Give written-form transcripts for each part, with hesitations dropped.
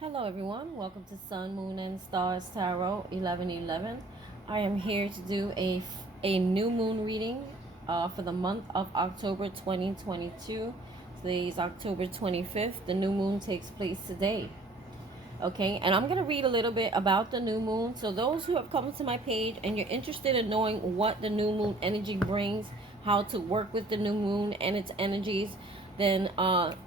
Hello everyone, welcome to Sun, Moon, and Stars Tarot 1111. I am here to do a new moon reading for the month of October 2022. Today is October 25th. The new moon takes place today. Okay, and I'm going to read a little bit about the new moon. So those who have come to my page and you're interested in knowing what the new moon energy brings, how to work with the new moon and its energies, then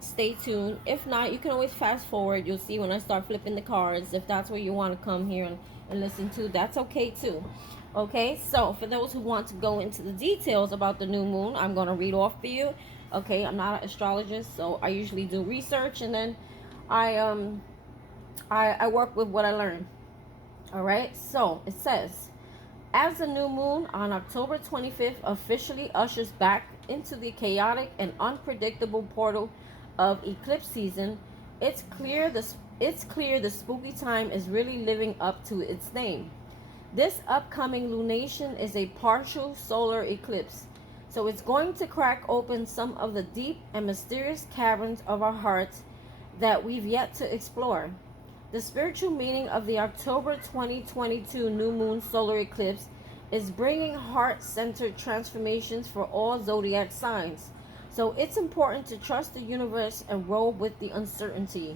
stay tuned. If not, you can always fast forward. You'll see when I start flipping the cards. If that's where you want to come here and listen to, that's okay too. Okay, so for those who want to go into the details about the new moon, I'm going to read off for you. Okay, I'm not an astrologist, so I usually do research and then I work with what I learned. All right, so it says, as the new moon on October 25th officially ushers back into the chaotic and unpredictable portal of eclipse season, it's clear the spooky time is really living up to its name. This upcoming lunation is a partial solar eclipse, so it's going to crack open some of the deep and mysterious caverns of our hearts that we've yet to explore. The spiritual meaning of the October 2022 new moon solar eclipse is bringing heart-centered transformations for all zodiac signs. So it's important to trust the universe and roll with the uncertainty.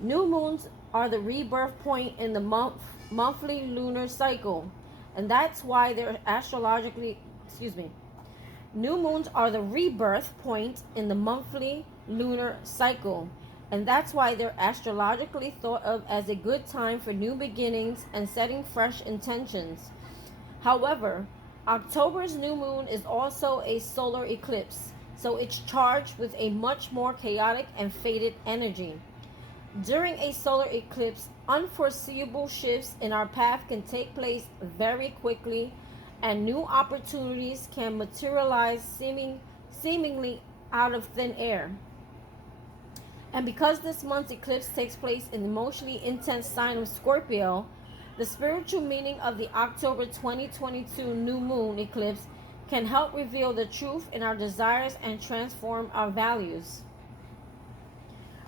New moons are the rebirth point in the monthly lunar cycle, and that's why they're New moons are the rebirth point in the monthly lunar cycle, and that's why they're astrologically thought of as a good time for new beginnings and setting fresh intentions. However, October's new moon is also a solar eclipse, so it's charged with a much more chaotic and fated energy. During a solar eclipse, unforeseeable shifts in our path can take place very quickly, and new opportunities can materialize seemingly out of thin air. And because this month's eclipse takes place in the emotionally intense sign of Scorpio, the spiritual meaning of the October 2022 new moon eclipse can help reveal the truth in our desires and transform our values.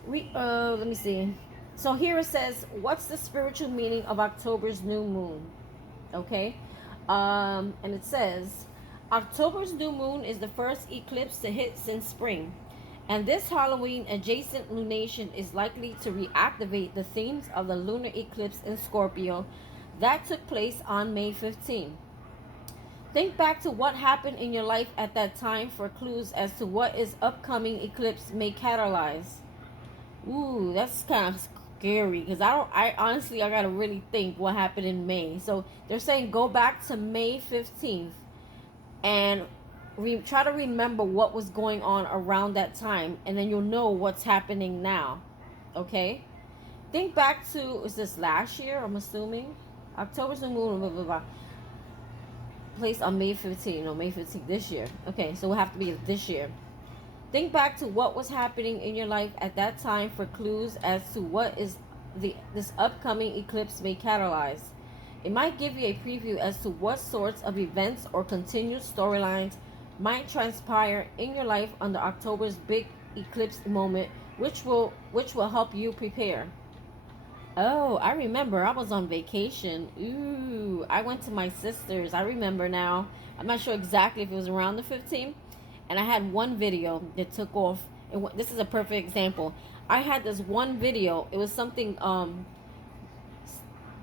Let me see. So here it says, what's the spiritual meaning of October's new moon? Okay. And it says, October's new moon is the first eclipse to hit since spring. And this Halloween adjacent lunation is likely to reactivate the themes of the lunar eclipse in Scorpio that took place on May 15. Think back to what happened in your life at that time for clues as to what is upcoming eclipse may catalyze. Ooh, that's kind of scary because I honestly gotta really think what happened in May. So they're saying go back to May 15th and try to remember what was going on around that time, and then you'll know what's happening now. Okay, think back to, is this last year? I'm assuming October's new moon, blah, blah, blah, placed on May 15th. No, May 15th this year. Okay, so it will have to be this year. Think back to what was happening in your life at that time for clues as to what is this upcoming eclipse may catalyze. It might give you a preview as to what sorts of events or continued storylines might transpire in your life under October's big eclipse moment, which will help you prepare. Oh, I remember I was on vacation. Ooh, I went to my sister's. I remember now. I'm not sure exactly if it was around the 15th. And I had one video that took off. This is a perfect example. I had this one video. It was something,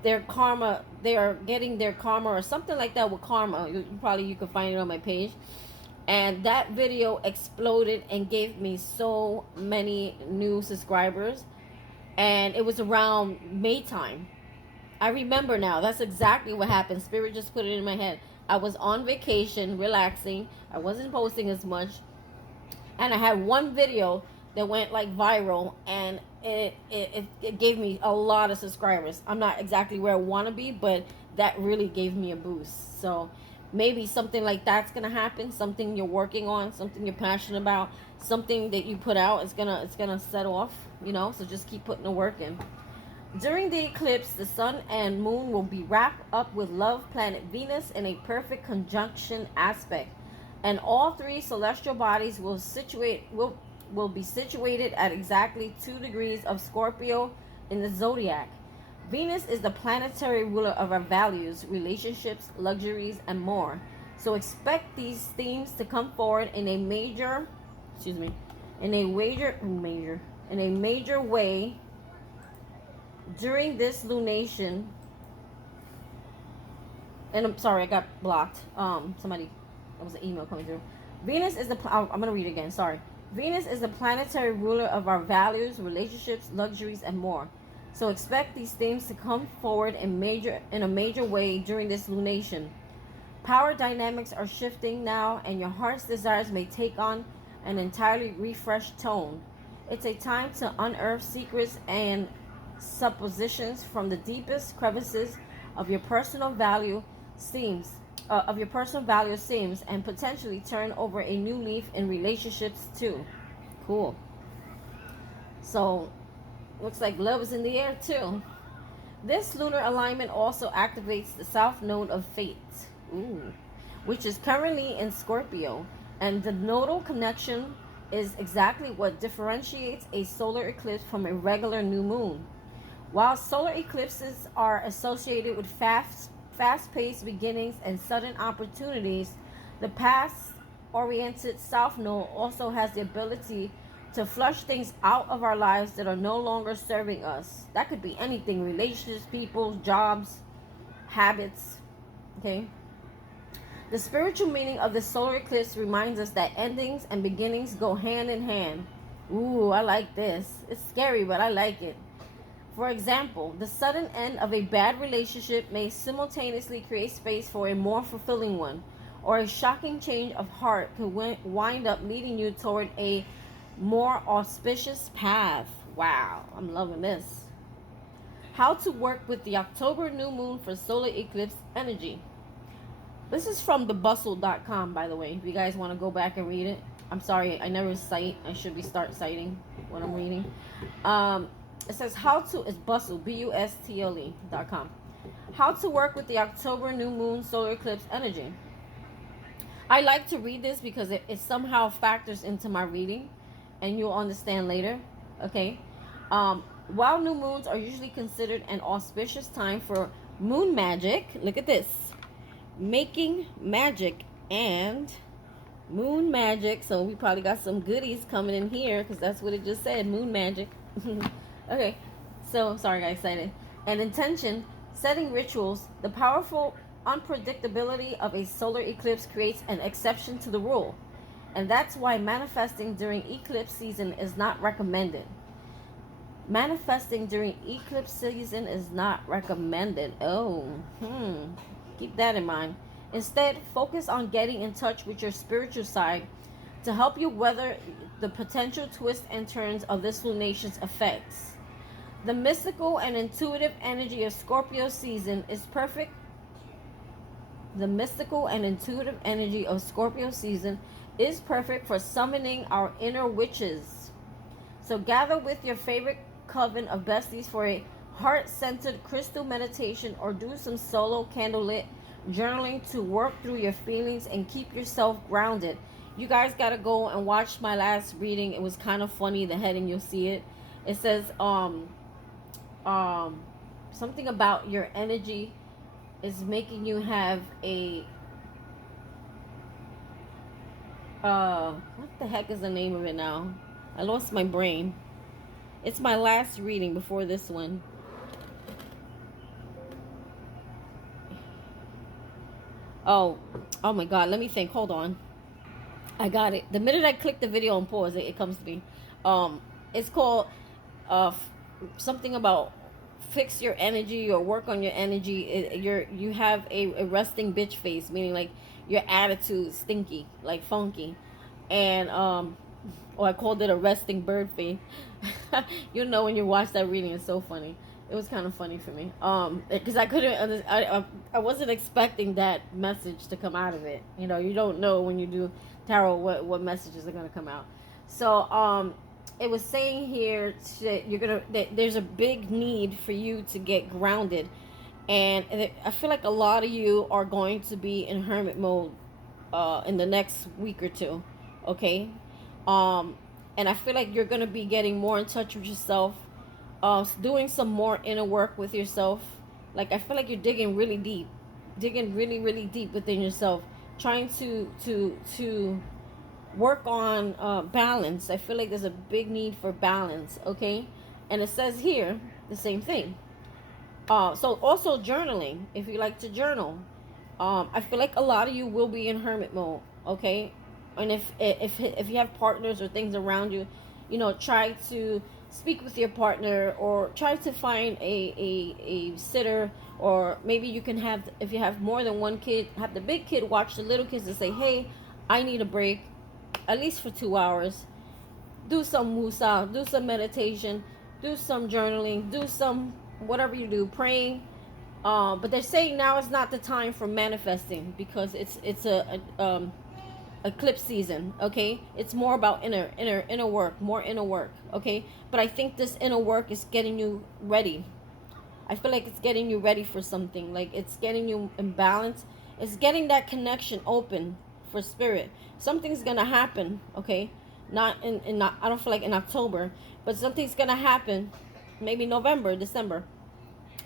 their karma, they are getting their karma or something like that with karma. You could find it on my page. And that video exploded and gave me so many new subscribers. And it was around May time. I remember now. That's exactly what happened. Spirit just put it in my head. I was on vacation, relaxing. I wasn't posting as much. And I had one video that went like viral. And it gave me a lot of subscribers. I'm not exactly where I want to be, but that really gave me a boost. So maybe something like that's gonna happen, something you're working on, something you're passionate about, something that you put out, it's gonna set off, so just keep putting the work in. During the eclipse, the sun and moon will be wrapped up with love planet Venus in a perfect conjunction aspect, and all three celestial bodies will be situated at exactly 2 degrees of Scorpio in the zodiac. Venus is the planetary ruler of our values, relationships, luxuries, and more. So expect these themes to come forward in a major, in a major way during this lunation. And I'm sorry, I got blocked. Somebody, that was an email coming through. Venus is the, I'm going to read it again, sorry. Venus is the planetary ruler of our values, relationships, luxuries, and more. So expect these themes to come forward in a major way during this lunation. Power dynamics are shifting now, and your heart's desires may take on an entirely refreshed tone. It's a time to unearth secrets and suppositions from the deepest crevices of your personal value seams, and potentially turn over a new leaf in relationships too. Cool. So, looks like love is in the air too. This lunar alignment also activates the south node of fate, which is currently in Scorpio, and the nodal connection is exactly what differentiates a solar eclipse from a regular new moon. While solar eclipses are associated with fast-paced beginnings and sudden opportunities, the past-oriented South Node also has the ability to flush things out of our lives that are no longer serving us. That could be anything: relationships, people, jobs, habits. Okay. The spiritual meaning of the solar eclipse reminds us that endings and beginnings go hand in hand. Ooh, I like this. It's scary, but I like it. For example, the sudden end of a bad relationship may simultaneously create space for a more fulfilling one, or a shocking change of heart could wind up leading you toward a more auspicious path. Wow, I'm loving this. How to work with the October new moon for solar eclipse energy. This is from thebustle.com, by the way, if you guys want to go back and read it. I'm sorry, I never cite. I should start citing what I'm reading. It says it's Bustle, BUSTLE.com. How to work with the October new moon solar eclipse energy. I like to read this because it somehow factors into my reading, and you'll understand later. Okay. While new moons are usually considered an auspicious time for moon magic, look at this. Making magic and moon magic. So we probably got some goodies coming in here, because that's what it just said, moon magic. Okay, so sorry guys, excited. And intention setting rituals. The powerful unpredictability of a solar eclipse creates an exception to the rule, and that's why manifesting during eclipse season is not recommended. Manifesting during eclipse season is not recommended. Keep that in mind. Instead, focus on getting in touch with your spiritual side to help you weather the potential twists and turns of this lunation's effects. The mystical and intuitive energy of Scorpio season is perfect. The mystical and intuitive energy of Scorpio season is perfect for summoning our inner witches. So gather with your favorite coven of besties for a heart-centered crystal meditation, or do some solo candlelit journaling to work through your feelings and keep yourself grounded. You guys gotta go and watch my last reading. It was kind of funny. The heading, you'll see it. It says something about your energy is making you have a what the heck is the name of it now? I lost my brain. It's my last reading before this one. Oh my god, let me think. Hold on. I got it. The minute I click the video and pause, it comes to me. It's called something about fix your energy or work on your energy. You have a resting bitch face, meaning like your attitude stinky, like funky, and I called it a resting bird face. You know, when you watch that reading, it's so funny. It was kind of funny for me, because I couldn't. I wasn't expecting that message to come out of it. You know, you don't know when you do tarot what messages are gonna come out. So it was saying here that there's a big need for you to get grounded, and I feel like a lot of you are going to be in hermit mode in the next week or two. Okay, and I feel like you're gonna be getting more in touch with yourself. doing some more inner work with yourself. Like I feel like you're digging really deep, digging really really deep within yourself, trying to work on balance. I feel like there's a big need for balance. Okay, and it says here the same thing. So also journaling, if you like to journal. I feel like a lot of you will be in hermit mode. Okay, and if you have partners or things around you, you know, try to speak with your partner or try to find a sitter, or maybe you can have, if you have more than one kid, have the big kid watch the little kids and say, hey, I need a break, at least for 2 hours. Do some wusa, do some meditation, do some journaling, do some whatever you do, praying. But they're saying now is not the time for manifesting because it's a eclipse season. Okay, it's more about inner work, more inner work. Okay, but I think this inner work is getting you ready. I feel like it's getting you ready for something. Like it's getting you in balance. It's getting that connection open for spirit. Something's gonna happen. Okay, not I don't feel like in October, but something's gonna happen. Maybe November, December.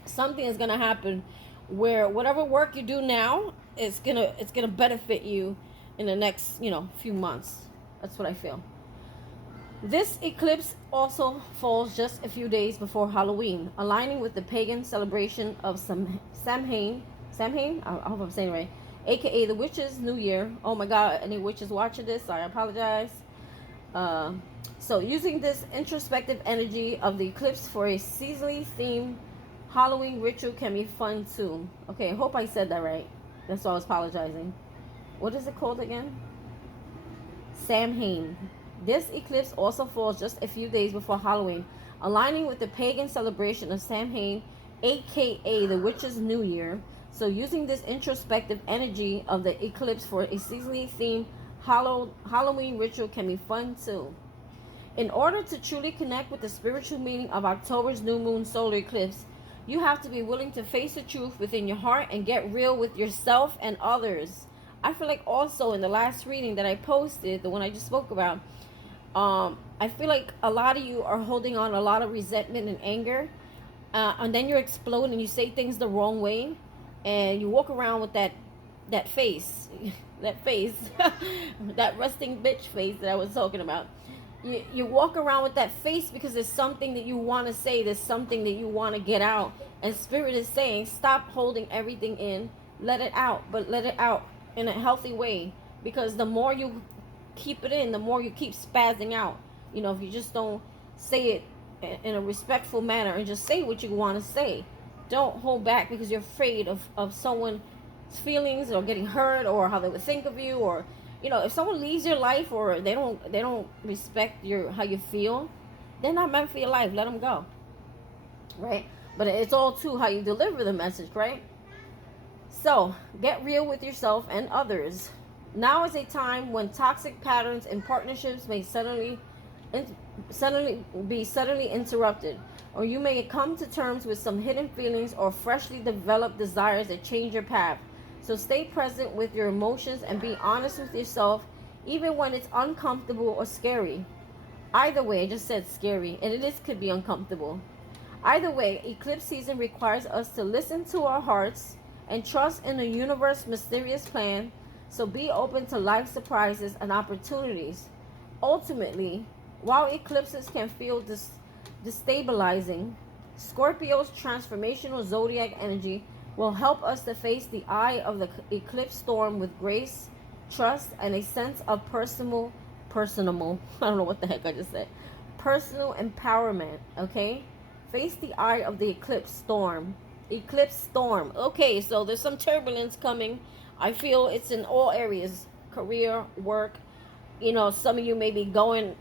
Something is gonna happen where whatever work you do now it's gonna benefit you in the next few months. That's what I feel. This eclipse also falls just a few days before Halloween, aligning with the pagan celebration of Samhain. Samhain? I hope I'm saying it right. AKA the Witches' New Year. Oh my God, any witches watching this? I apologize. So using this introspective energy of the eclipse for a seasonally themed Halloween ritual can be fun too. Okay, I hope I said that right. That's why I was apologizing. What is it called again? Samhain. This eclipse also falls just a few days before Halloween, aligning with the pagan celebration of Samhain, aka the Witches' New Year. So using this introspective energy of the eclipse for a seasonally themed Halloween ritual can be fun too. In order to truly connect with the spiritual meaning of October's new moon solar eclipse, you have to be willing to face the truth within your heart and get real with yourself and others. I feel like also in the last reading that I posted, the one I just spoke about, I feel like a lot of you are holding on a lot of resentment and anger, and then you explode and you say things the wrong way, and you walk around with that face, that face, that resting bitch face that I was talking about. You walk around with that face because there's something that you want to say, there's something that you want to get out, and Spirit is saying stop holding everything in, let it out, but let it out in a healthy way, because the more you keep it in, the more you keep spazzing out. If you just don't say it in a respectful manner and just say what you want to say, don't hold back because you're afraid of someone's feelings or getting hurt or how they would think of you, or if someone leaves your life or they don't respect how you feel, they're not meant for your life. Let them go, right? But it's all to how you deliver the message, right? So get real with yourself and others. Now is a time when toxic patterns in partnerships may suddenly be interrupted, or you may come to terms with some hidden feelings or freshly developed desires that change your path. So stay present with your emotions and be honest with yourself, even when it's uncomfortable or scary. Either way, I just said scary, and could be uncomfortable. Either way, eclipse season requires us to listen to our hearts and trust in the universe's mysterious plan. So be open to life surprises and opportunities. Ultimately, while eclipses can feel destabilizing, Scorpio's transformational zodiac energy will help us to face the eye of the eclipse storm with grace, trust, and a sense of personal, I don't know what the heck I just said, personal empowerment. Okay, face the eye of the eclipse storm. Okay, so there's some turbulence coming. I feel it's in all areas: career, work. Some of you may be going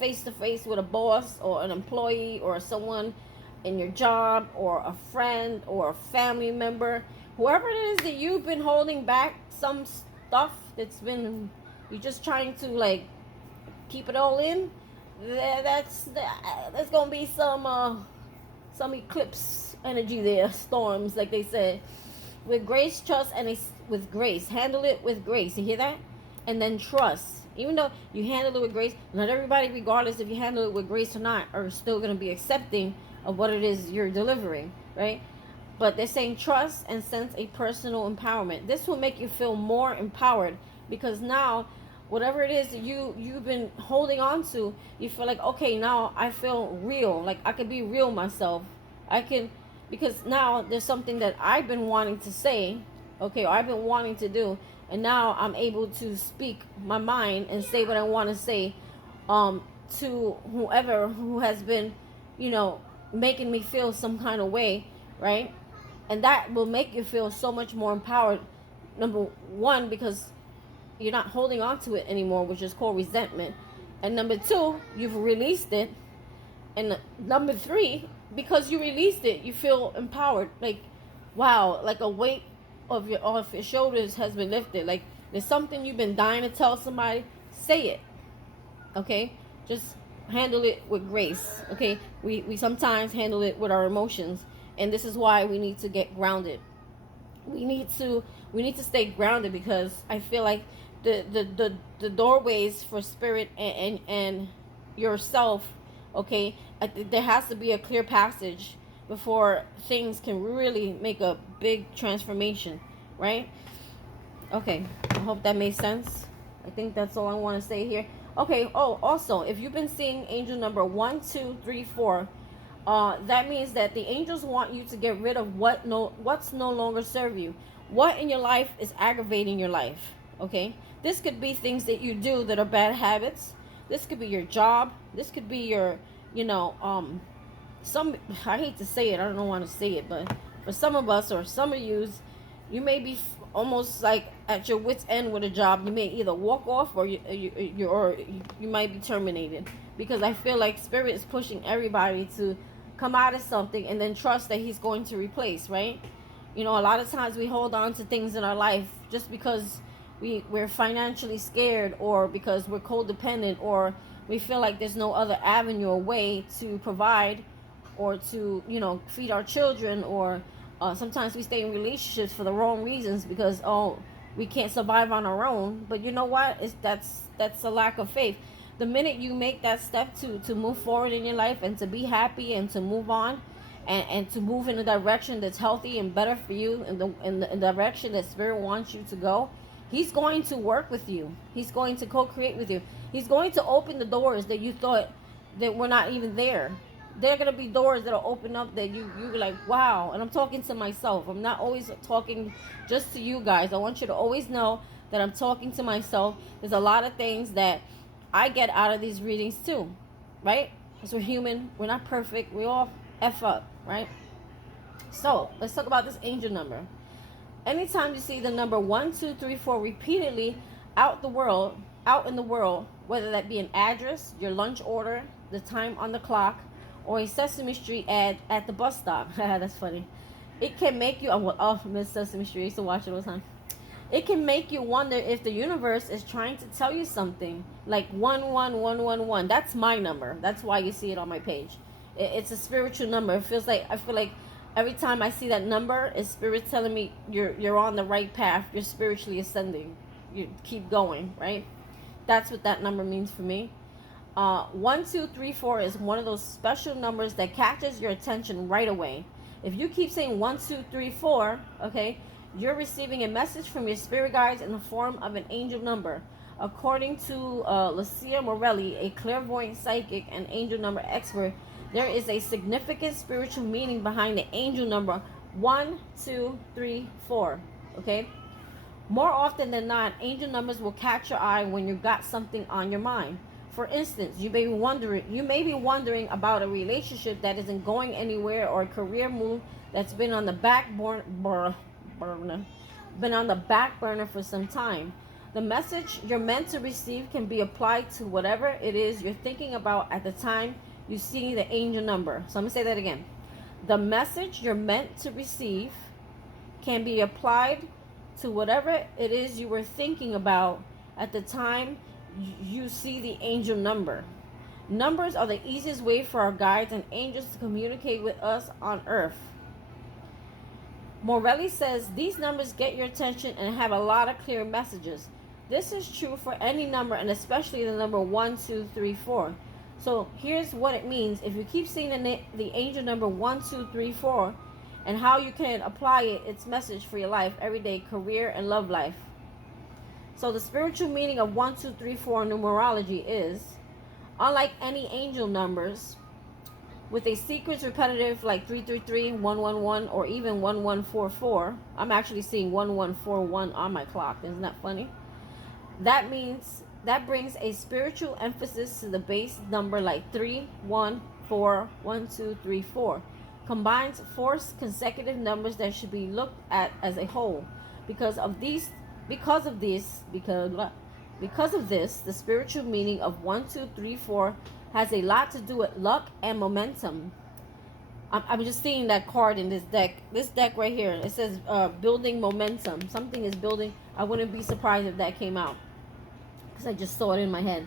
face to face with a boss or an employee or someone in your job or a friend or a family member. Whoever it is that you've been holding back some stuff you're just trying to keep it all in. There's gonna be some eclipse energy there, storms, like they said. With grace, trust, and with grace. Handle it with grace. You hear that? And then trust. Even though you handle it with grace, not everybody, regardless if you handle it with grace or not, are still going to be accepting of what it is you're delivering, right? But they're saying trust and sense a personal empowerment. This will make you feel more empowered, because now whatever it is that you've been holding on to, you feel like, okay, now I feel real, like I can be real myself. I can, because now there's something that I've been wanting to say, okay, or I've been wanting to do, and now I'm able to speak my mind and say what I want to say, to whoever who has been, making me feel some kind of way, right? And that will make you feel so much more empowered. Number one, because you're not holding on to it anymore, which is called resentment. And number two, you've released it. And number three, because you released it, you feel empowered. Like, wow, like a weight of off your shoulders has been lifted. Like, there's something you've been dying to tell somebody, say it. Okay? Just handle it with grace. Okay? We sometimes handle it with our emotions. And this is why we need to get grounded. We need to stay grounded, because I feel like the doorways for spirit and yourself, okay, there has to be a clear passage before things can really make a big transformation, right? Okay, I hope that made sense. I think that's all I want to say here. Okay, also, if you've been seeing angel number 1, 2, 3, 4, that means that the angels want you to get rid of what's no longer serve you. What in your life is aggravating your life, okay? This could be things that you do that are bad habits. This could be your job. This could be your, I hate to say it, I don't want to say it, but for some of us or some of you may be almost like at your wit's end with a job. You may either walk off or you might be terminated, because I feel like spirit is pushing everybody to come out of something and then trust that he's going to replace, right? A lot of times we hold on to things in our life just because we're financially scared, or because we're codependent, or we feel like there's no other avenue or way to provide, or to feed our children, or sometimes we stay in relationships for the wrong reasons, because we can't survive on our own. But you know what, that's a lack of faith. The minute you make that step to move forward in your life and to be happy and to move on, and to move in a direction that's healthy and better for you, in the direction that spirit wants you to go, he's going to work with you. He's going to co-create with you. He's going to open the doors that you thought that were not even there. There are going to be doors that will open up that you're like, wow. And I'm talking to myself. I'm not always talking just to you guys. I want you to always know that I'm talking to myself. There's a lot of things that I get out of these readings too, right? Because we're human. We're not perfect. We all F up, right? So let's talk about this angel number. Anytime you see the number 1, 2, 3, 4 repeatedly out in the world, whether that be an address, your lunch order, the time on the clock, or a Sesame Street ad at the bus stop. That's funny. It can make you, Miss Sesame Street, I used to watch it all the time. It can make you wonder if the universe is trying to tell you something, like 11111. That's my number. That's why you see it on my page. It's a spiritual number. I feel like every time I see that number, it's spirit telling me you're on the right path. You're spiritually ascending. You keep going, right? That's what that number means for me. 1, 2, 3, 4 is one of those special numbers that catches your attention right away. If you keep saying 1, 2, 3, 4, okay, you're receiving a message from your spirit guides in the form of an angel number. According to Lucia Morelli, a clairvoyant psychic and angel number expert, there is a significant spiritual meaning behind the angel number 1, 2, 3, 4. Okay? More often than not, angel numbers will catch your eye when you've got something on your mind. For instance, you may be wondering about a relationship that isn't going anywhere, or a career move that's been on the back burner for some time. The message you're meant to receive can be applied to whatever it is you're thinking about at the time you see the angel number. So I'm going to say that again. The message you're meant to receive can be applied to whatever it is you were thinking about at the time you see the angel number. Numbers are the easiest way for our guides and angels to communicate with us on earth. Morelli says these numbers get your attention and have a lot of clear messages. This is true for any number, and especially the number 1, 2, 3, 4. So here's what it means. If you keep seeing the angel number 1, 2, 3, 4, and how you can apply its message for your life, everyday, career, and love life. So the spiritual meaning of 1, 2, 3, 4 numerology is, unlike any angel numbers, with a sequence repetitive like 333, 111, or even 1144. I'm actually seeing 1141 on my clock. Isn't that funny? That means that brings a spiritual emphasis to the base number like 3, 1, 4, 1, 2, 3, 4. Combines 4 consecutive numbers that should be looked at as a whole. Because of this, the spiritual meaning of 1, 2, 3, 4 has a lot to do with luck and momentum. I'm just seeing that card in this deck. This deck right here, it says building momentum. Something is building. I wouldn't be surprised if that came out, because I just saw it in my head.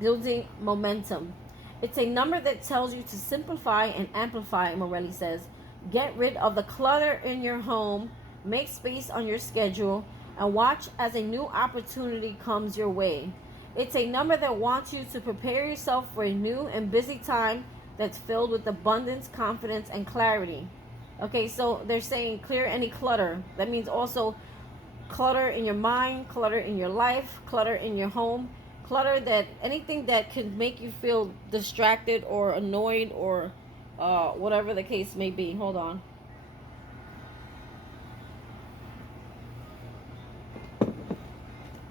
Building momentum. It's a number that tells you to simplify and amplify, Morelli says. Get rid of the clutter in your home, make space on your schedule, and watch as a new opportunity comes your way. It's a number that wants you to prepare yourself for a new and busy time that's filled with abundance, confidence, and clarity. Okay, so they're saying clear any clutter. That means also clutter in your mind, clutter in your life, clutter in your home, clutter, that anything that can make you feel distracted or annoyed or whatever the case may be. Hold on.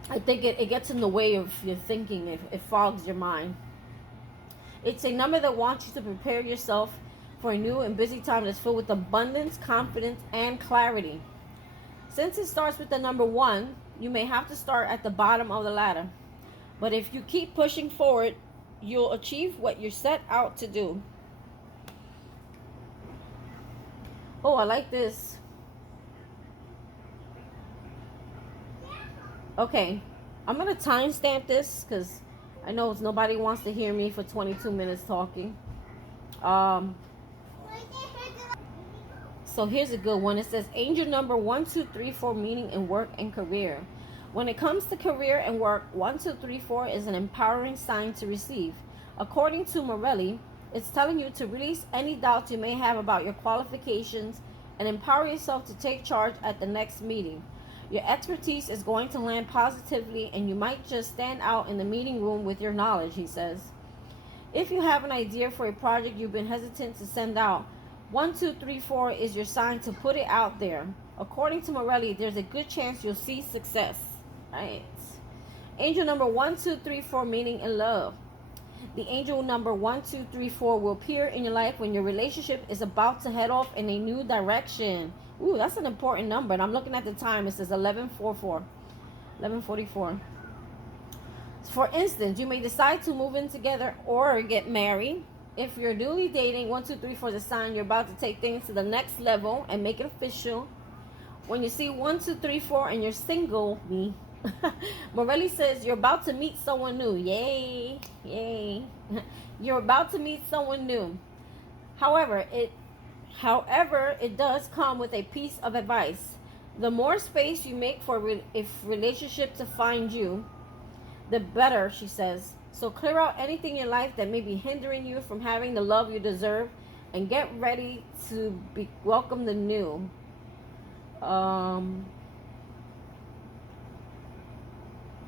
I think it gets in the way of your thinking. It fogs your mind. It's a number that wants you to prepare yourself for a new and busy time that's filled with abundance, confidence, and clarity. Since it starts with the number 1, you may have to start at the bottom of the ladder. But if you keep pushing forward, you'll achieve what you're set out to do. Oh, I like this. Okay, I'm going to timestamp this because I know nobody wants to hear me for 22 minutes talking. So here's a good one. It says angel number 1, 2, 3, 4 meaning in work and career. When it comes to career and work, 1, 2, 3, 4 is an empowering sign to receive. According to Morelli, it's telling you to release any doubts you may have about your qualifications and empower yourself to take charge at the next meeting. Your expertise is going to land positively, and you might just stand out in the meeting room with your knowledge, he says. If you have an idea for a project you've been hesitant to send out, 1, 2, 3, 4 is your sign to put it out there. According to Morelli, there's a good chance you'll see success. Right. Angel number 1, 2, 3, 4 meaning in love. The angel number 1, 2, 3, 4 will appear in your life when your relationship is about to head off in a new direction. Ooh, that's an important number. And I'm looking at the time. It says 11:44. For instance, you may decide to move in together or get married. If you're newly dating, 1, 2, 3, 4 is a sign you're about to take things to the next level and make it official. When you see 1, 2, 3, 4 and you're single, Morelli says you're about to meet someone new. Yay. You're about to meet someone new. However, it does come with a piece of advice. The more space you make for a relationship to find you, the better, she says. So clear out anything in life that may be hindering you from having the love you deserve, and get ready to welcome the new.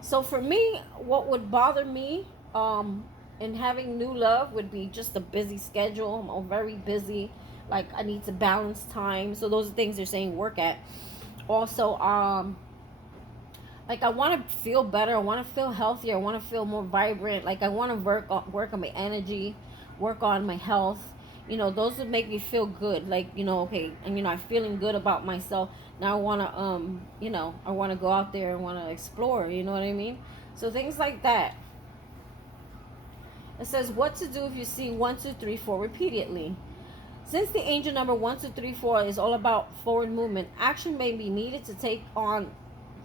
So for me, what would bother me in having new love would be just a busy schedule. I'm very busy. Like, I need to balance time. So those are things they're saying work at. Also, like, I want to feel better. I want to feel healthier. I want to feel more vibrant. Like, I want to work on my energy, work on my health. You know, those would make me feel good. Like, you know, okay, and, you know, I'm feeling good about myself. Now I want to, you know, I want to go out there and want to explore. You know what I mean? So things like that. It says what to do if you see 1, 2, 3, 4 repeatedly. Since the angel number 1, 2, 3, 4 is all about forward movement, action may be needed to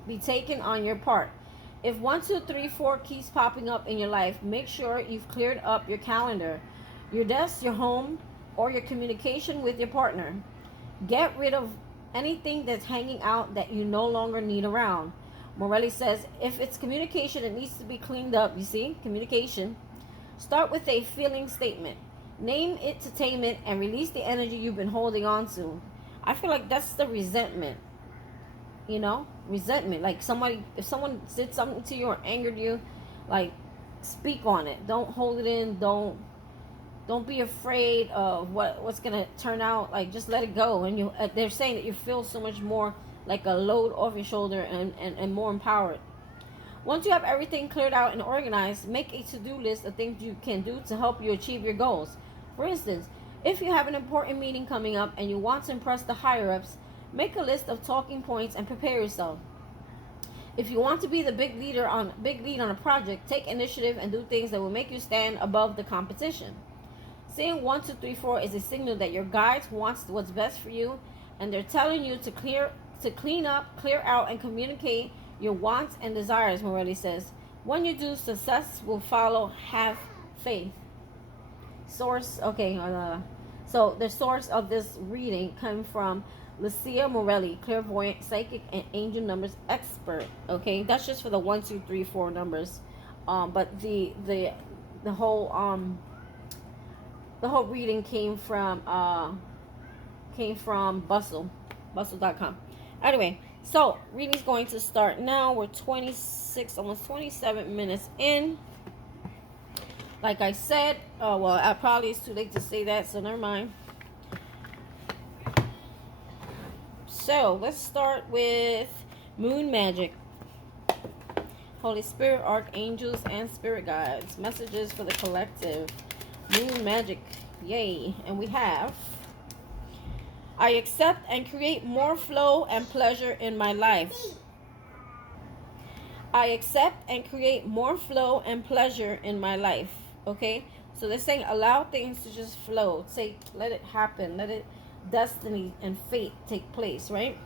be taken on your part. If 1, 2, 3, 4 keeps popping up in your life, make sure you've cleared up your calendar, your desk, your home, or your communication with your partner. Get rid of anything that's hanging out that you no longer need around. Morelli says, if it's communication, it needs to be cleaned up. You see, communication. Start with a feeling statement. Name it to tame it and release the energy you've been holding on to. I feel like that's the resentment. You know, resentment. Like if someone did something to you or angered you, like, speak on it. Don't hold it in. Don't be afraid of what's gonna turn out. Like, just let it go. And they're saying that you feel so much more like a load off your shoulder and more empowered. Once you have everything cleared out and organized, make a to-do list of things you can do to help you achieve your goals. For instance, if you have an important meeting coming up and you want to impress the higher-ups, make a list of talking points and prepare yourself. If you want to be the big lead on a project, take initiative and do things that will make you stand above the competition. Saying 1, 2, 3, 4 is a signal that your guides wants what's best for you, and they're telling you to clean up, clear out, and communicate your wants and desires. Morelli says, when you do, success will follow. Have faith. Source. Okay. So the source of this reading came from Lucia Morelli, clairvoyant, psychic, and angel numbers expert. Okay, that's just for the 1, 2, 3, 4 numbers. But the whole reading came from bustle.com. Anyway, so reading's going to start now. We're 26, almost 27 minutes in. Like I said, probably it's too late to say that, so never mind. So let's start with moon magic. Holy Spirit, archangels, and spirit guides. Messages for the collective. Moon magic. Yay. And we have, I accept and create more flow and pleasure in my life. I accept and create more flow and pleasure in my life. Okay? So they're saying allow things to just flow. Let it happen. Let it, destiny and fate take place, right?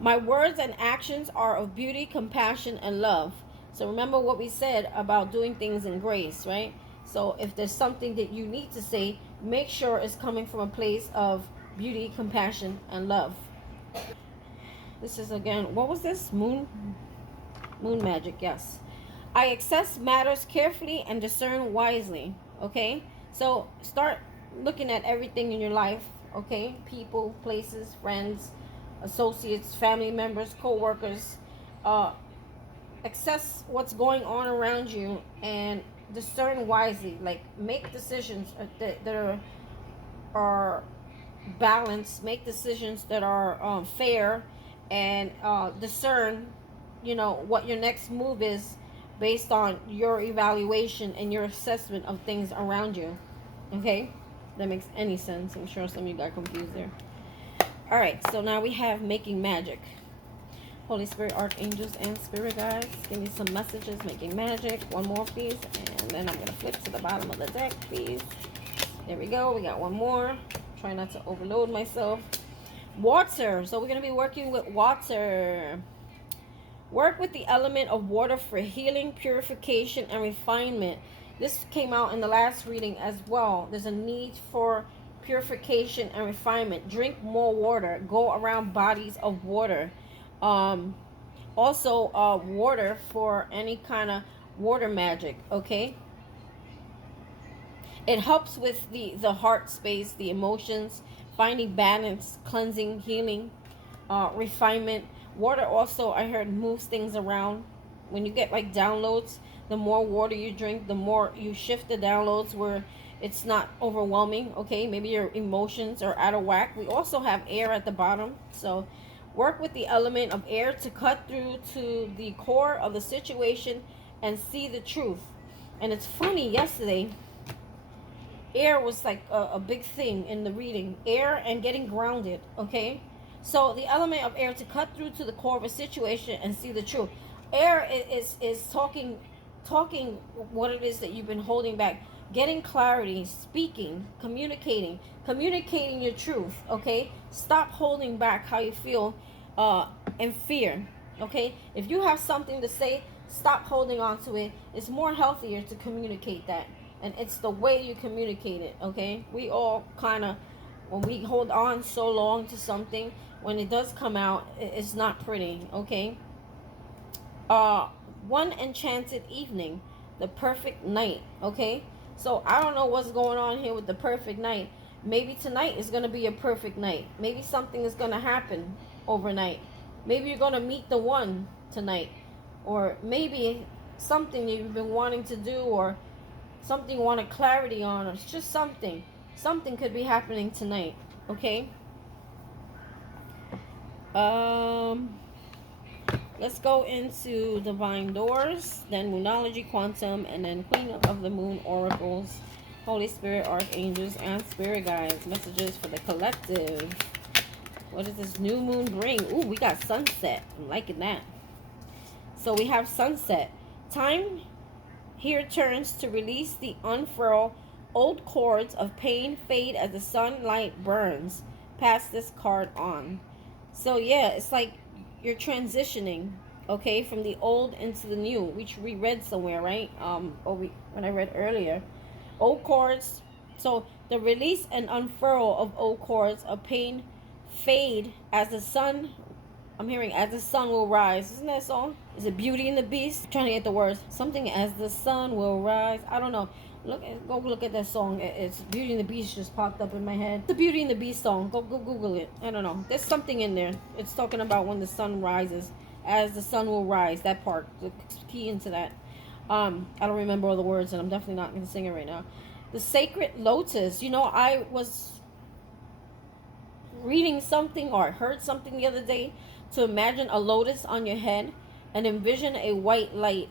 My words and actions are of beauty, compassion, and love. So remember what we said about doing things in grace, right? So if there's something that you need to say, make sure it's coming from a place of beauty, compassion, and love. This is, again, what was this? Moon magic, yes. I assess matters carefully and discern wisely. Okay? So start looking at everything in your life. Okay? People, places, friends, associates, family members, co-workers. Assess what's going on around you and discern wisely. Like, make decisions that are balanced. Make decisions that are fair, and discern, what your next move is based on your evaluation and your assessment of things around you. Okay? That makes any sense. I'm sure some of you got confused there. All right, so now we have making magic. Holy Spirit, archangels, and spirit guides, give me some messages. Making magic. One more, please. And then I'm going to flip to the bottom of the deck, please. There we go. We got one more. Try not to overload myself. Water. So we're going to be working with water. Work with the element of water for healing, purification, and refinement. This came out in the last reading as well. There's a need for purification and refinement. Drink more water. Go around bodies of water. Also, water for any kind of water magic. Okay. It helps with the heart space, the emotions, finding balance, cleansing, healing, refinement. Water also, I heard, moves things around. When you get like downloads, the more water you drink, the more you shift the downloads where it's not overwhelming. Okay, maybe your emotions are out of whack. We also have air at the bottom. So work with the element of air to cut through to the core of the situation and see the truth. And it's funny, yesterday, air was like a big thing in the reading. Air and getting grounded, okay? So the element of air to cut through to the core of a situation and see the truth. Air is talking what it is that you've been holding back. Getting clarity, speaking, communicating your truth, okay? Stop holding back how you feel and fear, okay? If you have something to say, stop holding on to it. It's more healthier to communicate that. And it's the way you communicate it, okay? We all kind of, when we hold on so long to something, when it does come out, it's not pretty, okay? uh one enchanted evening, the perfect night. Okay, so I don't know what's going on here with the perfect night. Maybe tonight is going to be a perfect night. Maybe something is going to happen overnight. Maybe you're going to meet the one tonight, or maybe something you've been wanting to do, or something you want clarity on, or it's just something could be happening tonight. Okay, um let's go into divine doors, then moonology, quantum, and then queen of the moon oracles, Holy Spirit, archangels, and spirit guides. Messages for the collective. What does this new moon bring? Ooh, we got sunset. I'm liking that. So we have sunset. Time here turns to release the unfurl old cords of pain, fade as the sunlight burns. Pass this card on. So yeah, it's like you're transitioning, okay, from the old into the new, which we read somewhere, right? When I read earlier, old cords. So the release and unfurl of old cords of pain fade as the sun. I'm hearing as the sun will rise. Isn't that a song? Is it Beauty and the Beast? I'm trying to get the words. Something as the sun will rise. I don't know. Go look at that song. It's Beauty and the Beast just popped up in my head. The Beauty and the Beast song. Go Google it. I don't know. There's something in there. It's talking about when the sun rises. As the sun will rise. That part. The key into that. I don't remember all the words, and I'm definitely not going to sing it right now. The sacred lotus. You know, I was reading something or heard something the other day to imagine a lotus on your head and envision a white light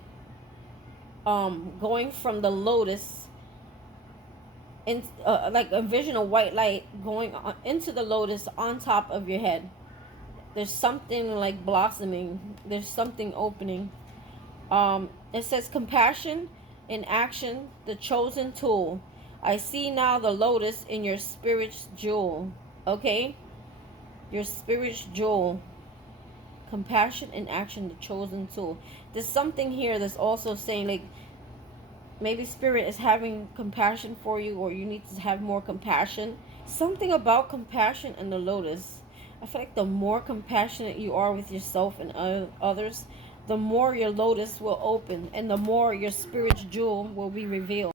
going from the lotus in like envision a white light going into the lotus on top of your head. There's something like blossoming. There's something opening. It says compassion in action, the chosen tool. I see now the lotus in your spirit's jewel. Okay? Your spirit's jewel. Compassion in action, the chosen tool. There's something here that's also saying, like, maybe spirit is having compassion for you, or you need to have more compassion. Something about compassion and the lotus. I feel like the more compassionate you are with yourself and others, the more your lotus will open, and the more your spirit's jewel will be revealed.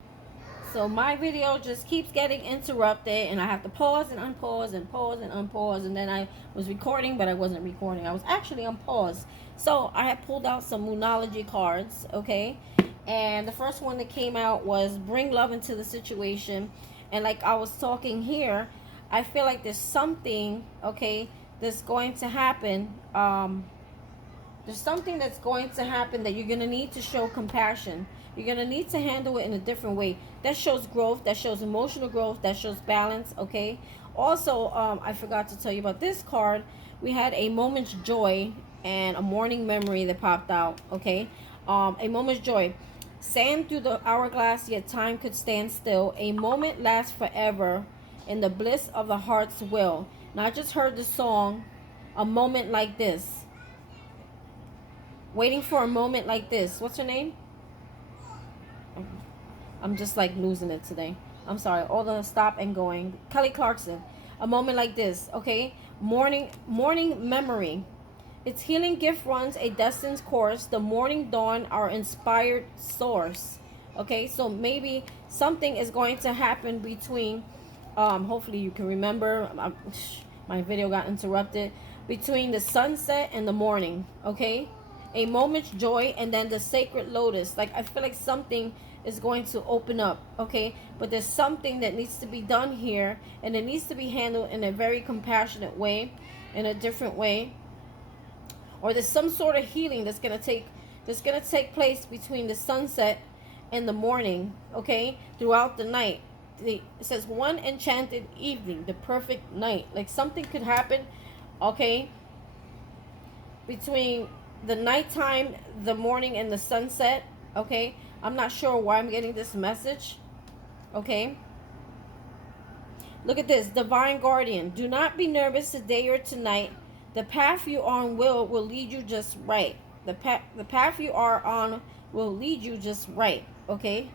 So my video just keeps getting interrupted, and I have to pause and unpause and pause and unpause. And then I was recording, but I wasn't recording. I was actually on pause. So I had pulled out some moonology cards, okay? And the first one that came out was bring love into the situation. And like I was talking here, I feel like there's something, okay, that's going to happen. There's something that's going to happen that you're going to need to show compassion. You're going to need to handle it in a different way. That shows growth. That shows emotional growth. That shows balance, okay? Also, I forgot to tell you about this card. We had a moment's joy and a morning memory that popped out, okay? A moment's joy. Sand through the hourglass, yet time could stand still. A moment lasts forever in the bliss of the heart's will. Now, I just heard the song, A Moment Like This. Waiting for a moment like this. What's her name? I'm just like losing it today. I'm sorry. All the stop and going. Kelly Clarkson. A moment like this. Okay. Morning memory. Its healing gift runs a destined course. The morning dawn, our inspired source. Okay. So maybe something is going to happen between. Hopefully you can remember. My video got interrupted. Between the sunset and the morning. Okay. A moment's joy, and then the sacred lotus. Like, I feel like something is going to open up, okay? But there's something that needs to be done here, and it needs to be handled in a very compassionate way, in a different way. Or there's some sort of healing that's gonna take place between the sunset and the morning, okay? Throughout the night. It says one enchanted evening, the perfect night. Like, something could happen, okay, between the nighttime, the morning, and the sunset, okay? I'm not sure why I'm getting this message, okay? Look at this, divine guardian. Do not be nervous today or tonight. The path you are on will lead you just right. The path you are on will lead you just right, okay?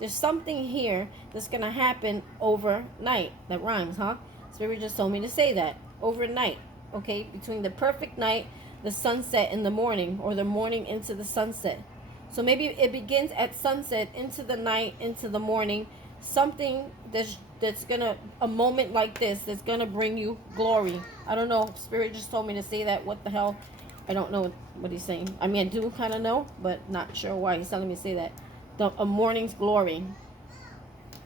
There's something here that's going to happen overnight. That rhymes, huh? Spirit just told me to say that. Overnight, okay? Between the perfect night, the sunset in the morning, or the morning into the sunset. So maybe it begins at sunset, into the night, into the morning. Something that's gonna, a moment like this that's gonna bring you glory. I don't know. Spirit just told me to say that. What the hell? I don't know what he's saying. I mean, I do kind of know, but not sure why he's telling me to say that. A morning's glory.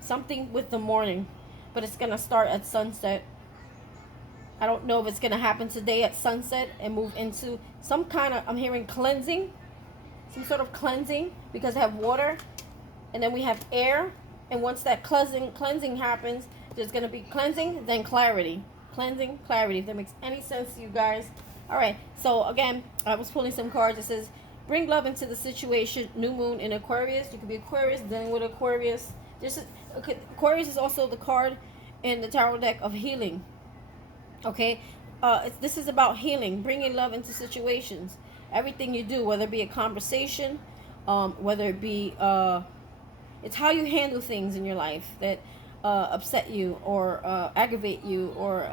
Something with the morning, but it's gonna start at sunset. I don't know if it's gonna happen today at sunset and move into some kind of, I'm hearing cleansing, some sort of cleansing, because I have water, and then we have air, and once that cleansing happens, there's gonna be cleansing, then clarity, cleansing, clarity. If that makes any sense to you guys. All right. So again, I was pulling some cards. It says, bring love into the situation. New moon in Aquarius. You could be Aquarius, dealing with Aquarius. Aquarius is also the card in the tarot deck of healing. Okay, this is about healing, bringing love into situations. Everything you do, whether it be a conversation, whether it be, it's how you handle things in your life that upset you or aggravate you, or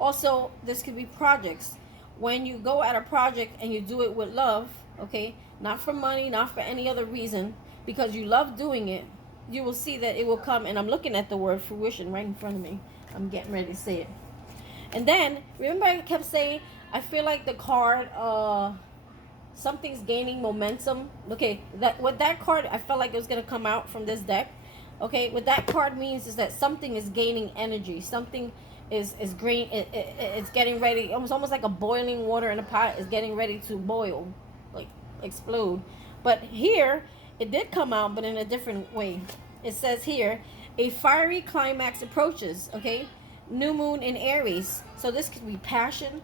also this could be projects. When you go at a project and you do it with love, okay, not for money, not for any other reason, because you love doing it, you will see that it will come. And I'm looking at the word fruition right in front of me. I'm getting ready to say it. And then, remember I kept saying, I feel like the card, something's gaining momentum. Okay, with that card, I felt like it was going to come out from this deck. Okay, what that card means is that something is gaining energy. Something is green. It's getting ready. Almost like a boiling water in a pot is getting ready to boil, like explode. But here, it did come out, but in a different way. It says here, a fiery climax approaches. Okay. New moon in Aries. So this could be passion.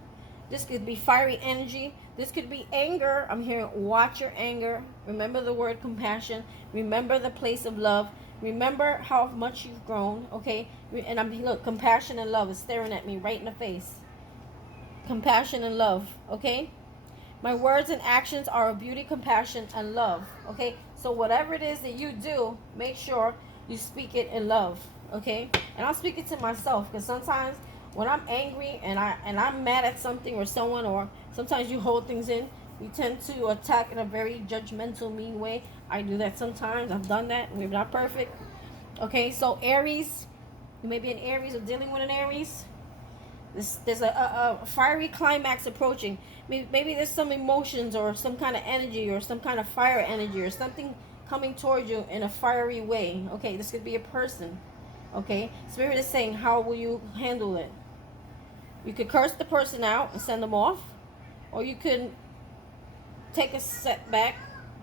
This could be fiery energy. This could be anger. I'm hearing, watch your anger. Remember the word compassion. Remember the place of love. Remember how much you've grown. Okay. And look, compassion and love is staring at me right in the face. Compassion and love. Okay. My words and actions are of beauty, compassion, and love. Okay. So whatever it is that you do, make sure you speak it in love. Okay, and I'll speak it to myself, because sometimes when I'm angry and I'm mad at something or someone, or sometimes you hold things in, you tend to attack in a very judgmental, mean way. I do that sometimes. I've done that. We're not perfect. Okay, so Aries, you may be an Aries or dealing with an Aries. There's a fiery climax approaching. Maybe there's some emotions or some kind of energy or some kind of fire energy or something coming towards you in a fiery way. Okay, this could be a person. Okay, Spirit is saying, how will you handle it? You could curse the person out and send them off, or you could take a step back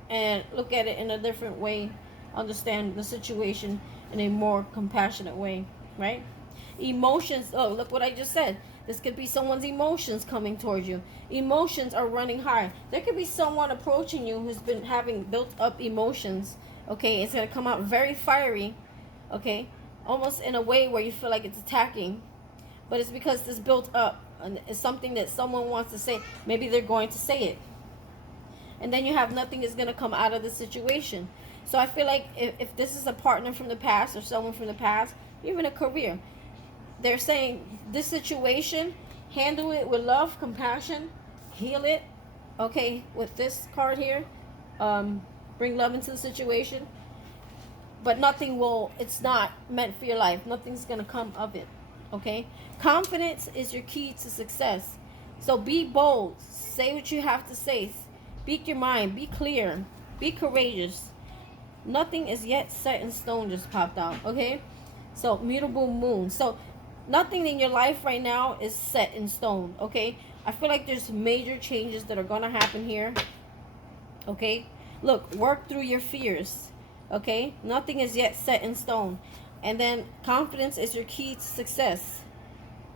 and look at it in a different way, understand the situation in a more compassionate way, right? Emotions, oh, look what I just said. This could be someone's emotions coming towards you. Emotions are running high. There could be someone approaching you who's been having built up emotions. Okay, it's going to come out very fiery. Okay, almost in a way where you feel like it's attacking, but it's because it's built up and it's something that someone wants to say. Maybe they're going to say it, and then you have nothing is going to come out of the situation. So I feel like if this is a partner from the past or someone from the past, even a career, they're saying this situation, handle it with love, compassion, heal it. Okay, with this card here, bring love into the situation. But nothing will, it's not meant for your life. Nothing's going to come of it. Okay? Confidence is your key to success. So be bold. Say what you have to say. Speak your mind. Be clear. Be courageous. Nothing is yet set in stone just popped out. Okay? So mutable moon. So nothing in your life right now is set in stone. Okay? I feel like there's major changes that are going to happen here. Okay? Look, work through your fears. Okay, nothing is yet set in stone. And then confidence is your key to success.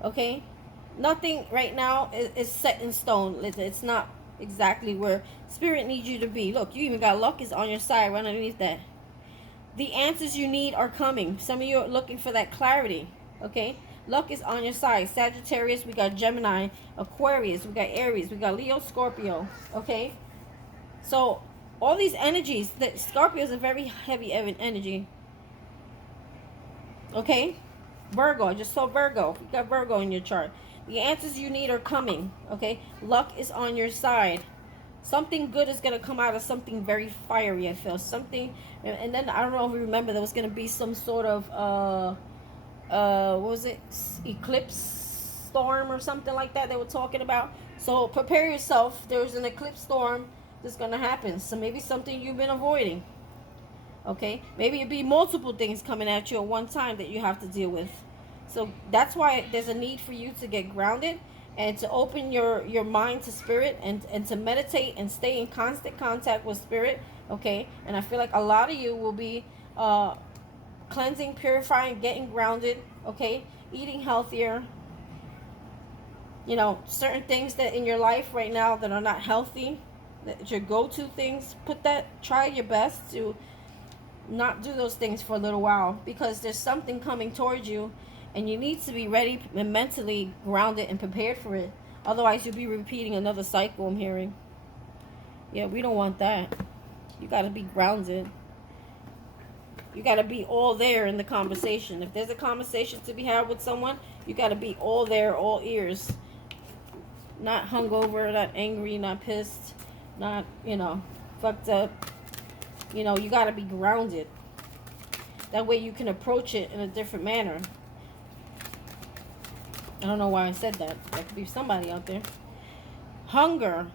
Okay, nothing right now is set in stone. It's not exactly where Spirit needs you to be. Look, you even got luck is on your side right underneath that. The answers you need are coming. Some of you are looking for that clarity. Okay, luck is on your side. Sagittarius, we got Gemini, Aquarius, we got Aries, we got Leo, Scorpio. Okay, so all these energies, that Scorpio is a very heavy energy. Okay, Virgo, I just saw Virgo. You got Virgo in your chart. The answers you need are coming, okay? Luck is on your side. Something good is going to come out of something very fiery, I feel. Something, and then I don't know if you remember, there was going to be some sort of, what was it? Eclipse storm or something like that they were talking about. So prepare yourself. There's an eclipse storm that's going to happen. So maybe something you've been avoiding. Okay? Maybe it'd be multiple things coming at you at one time that you have to deal with. So that's why there's a need for you to get grounded and to open your mind to spirit, and to meditate and stay in constant contact with spirit. Okay? And I feel like a lot of you will be cleansing, purifying, getting grounded. Okay? Eating healthier. You know, certain things that in your life right now that are not healthy, that your go-to things, try your best to not do those things for a little while, because there's something coming towards you and you need to be ready and mentally grounded and prepared for it. Otherwise you'll be repeating another cycle, I'm hearing. Yeah, we don't want that. You got to be grounded. You got to be all there in the conversation. If there's a conversation to be had with someone, you got to be all there, all ears. Not hungover, not angry, not pissed, not, fucked up. You got to be grounded. That way you can approach it in a different manner. I don't know why I said that. That could be somebody out there. Hunger.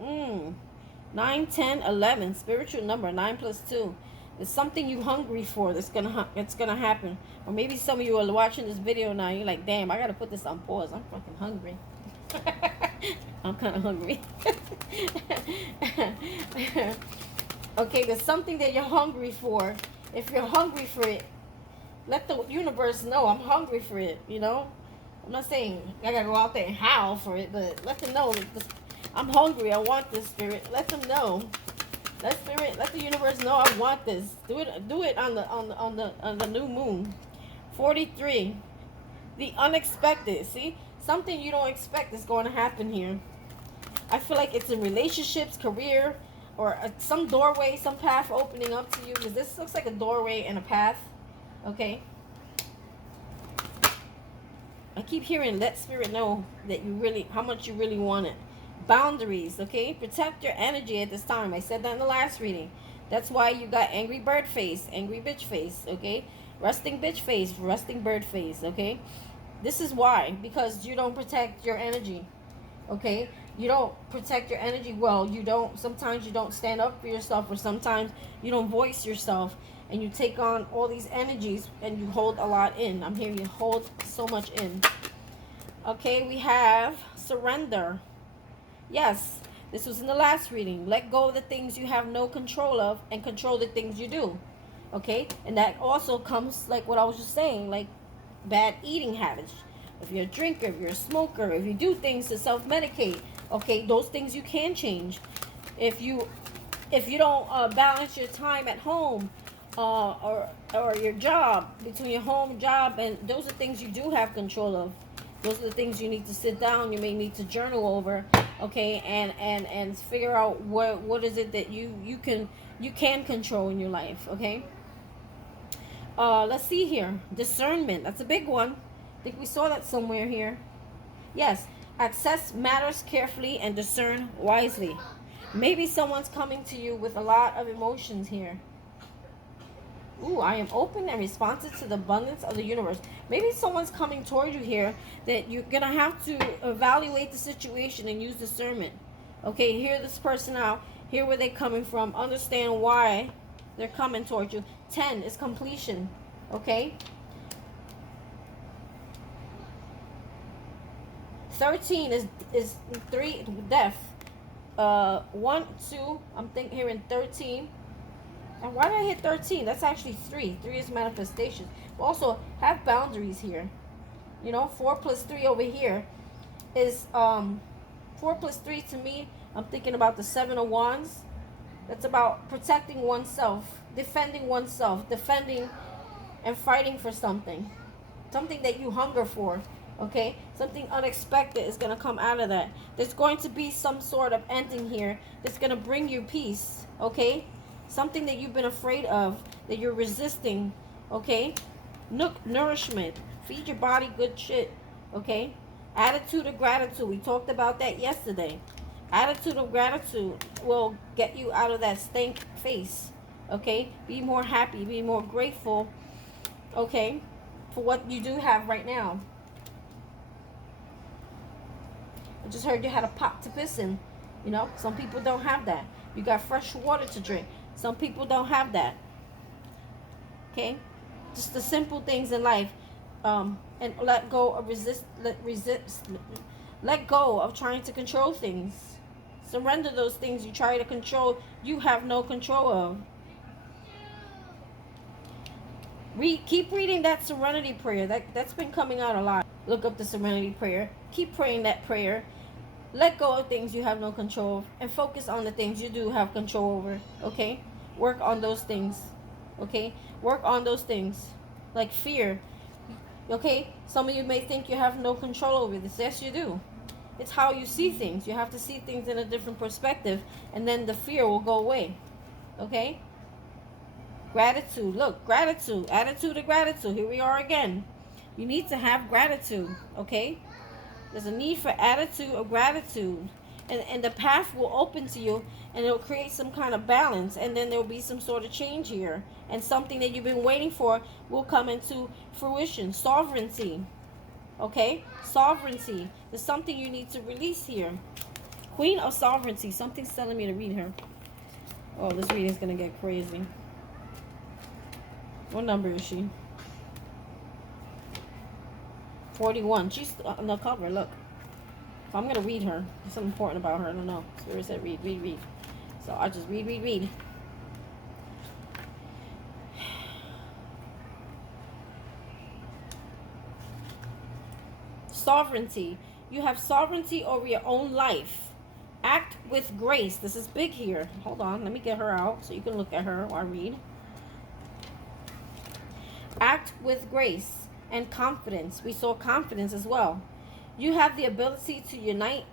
9, 10, 11. Spiritual number, 9 plus 2. There's something you hungry for it's gonna happen. Or maybe some of you are watching this video now. You're like, damn, I gotta put this on pause. I'm fucking hungry. I'm kind of hungry. Okay, there's something that you're hungry for. If you're hungry for it, let the universe know I'm hungry for it, I'm not saying I gotta go out there and howl for it, but let them know I'm hungry. I want this, spirit. Let them know. Let the universe know I want this. Do it on the new moon. 43. The unexpected. See? Something you don't expect is going to happen here. I feel like it's in relationships, career, or some doorway, some path opening up to you. Because this looks like a doorway and a path. Okay? I keep hearing let spirit know that how much you really want it. Boundaries, okay? Protect your energy at this time. I said that in the last reading. That's why you got angry bird face, angry bitch face, okay? Resting bitch face, resting bird face, okay? This is why. Because you don't protect your energy, okay? You don't protect your energy well. Sometimes you don't stand up for yourself, or sometimes you don't voice yourself, and you take on all these energies and you hold a lot in. I'm hearing you hold so much in. Okay, we have surrender. Yes, this was in the last reading. Let go of the things you have no control of and control the things you do. Okay, and that also comes like what I was just saying, like bad eating habits. If you're a drinker, if you're a smoker, if you do things to self-medicate, okay, those things you can change. If you don't balance your time at home, or your job, between your home job, and those are things you do have control of. Those are the things you need to sit down. You may need to journal over, okay, and figure out what is it that you can control in your life, okay. Let's see here. Discernment. That's a big one. I think we saw that somewhere here. Yes. Assess matters carefully and discern wisely. Maybe someone's coming to you with a lot of emotions here. Ooh, I am open and responsive to the abundance of the universe. Maybe someone's coming toward you here that you're going to have to evaluate the situation and use discernment. Okay, hear this person out. Hear where they're coming from. Understand why they're coming towards you. 10 is completion. Okay? 13 is 3, death. 1, 2, I'm hearing 13. And why did I hit 13? That's actually 3. 3 is manifestation. But also, have boundaries here. 4 plus 3 over here is, 4 plus 3 to me, I'm thinking about the 7 of Wands. That's about protecting oneself, defending and fighting for something. Something that you hunger for, okay? Something unexpected is going to come out of that. There's going to be some sort of ending here that's going to bring you peace, okay? Something that you've been afraid of, that you're resisting, okay? Nourishment. Feed your body good shit, okay? Attitude of gratitude. We talked about that yesterday. Attitude of gratitude will get you out of that stank face. Okay? Be more happy. Be more grateful. Okay? For what you do have right now. I just heard you had a pot to piss in. You know, some people don't have that. You got fresh water to drink. Some people don't have that. Okay? Just the simple things in life. And let go of let go of trying to control things. Surrender those things you try to control, you have no control of. Keep reading that serenity prayer. That's been coming out a lot. Look up the serenity prayer. Keep praying that prayer. Let go of things you have no control of and focus on the things you do have control over. Okay? Work on those things. Okay? Work on those things. Like fear. Okay? Some of you may think you have no control over this. Yes, you do. It's how you see things. You have to see things in a different perspective, and then the fear will go away. Okay? Gratitude. Look, gratitude. Attitude of gratitude. Here we are again. You need to have gratitude. Okay? There's a need for attitude of gratitude. And the path will open to you, and it'll create some kind of balance, and then there'll be some sort of change here. And something that you've been waiting for will come into fruition. Sovereignty. Okay? Sovereignty. There's something you need to release here. Queen of Sovereignty. Something's telling me to read her. Oh, this reading's going to get crazy. What number is she? 41. She's on the cover. Look. I'm going to read her. There's something important about her. I don't know. Spirit said read, read, read. So I'll just read. Sovereignty. You have sovereignty over your own life. Act with grace. This is big here. Hold on. Let me get her out so you can look at her while I read. Act with grace and confidence. We saw confidence as well. You have the ability to unite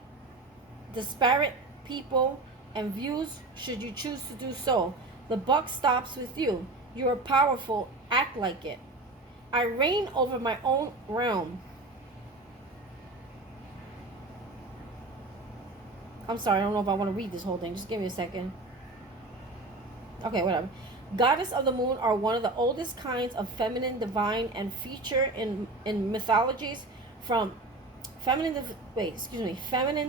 disparate people and views should you choose to do so. The buck stops with you. You are powerful. Act like it. I reign over my own realm. I'm sorry, I don't know if I want to read this whole thing. Just give me a second. Okay, whatever. Goddess of the moon are one of the oldest kinds of feminine divine and feature in mythologies from feminine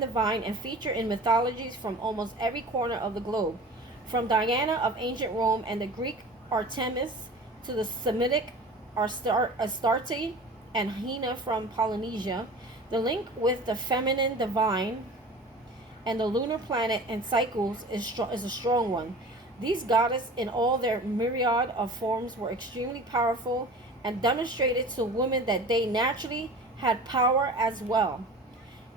divine and feature in mythologies from almost every corner of the globe. From Diana of ancient Rome and the Greek Artemis to the Semitic Astarte and Hina from Polynesia, the link with the feminine divine and the lunar planet and cycles is a strong one. These goddesses in all their myriad of forms were extremely powerful and demonstrated to women that they naturally had power as well.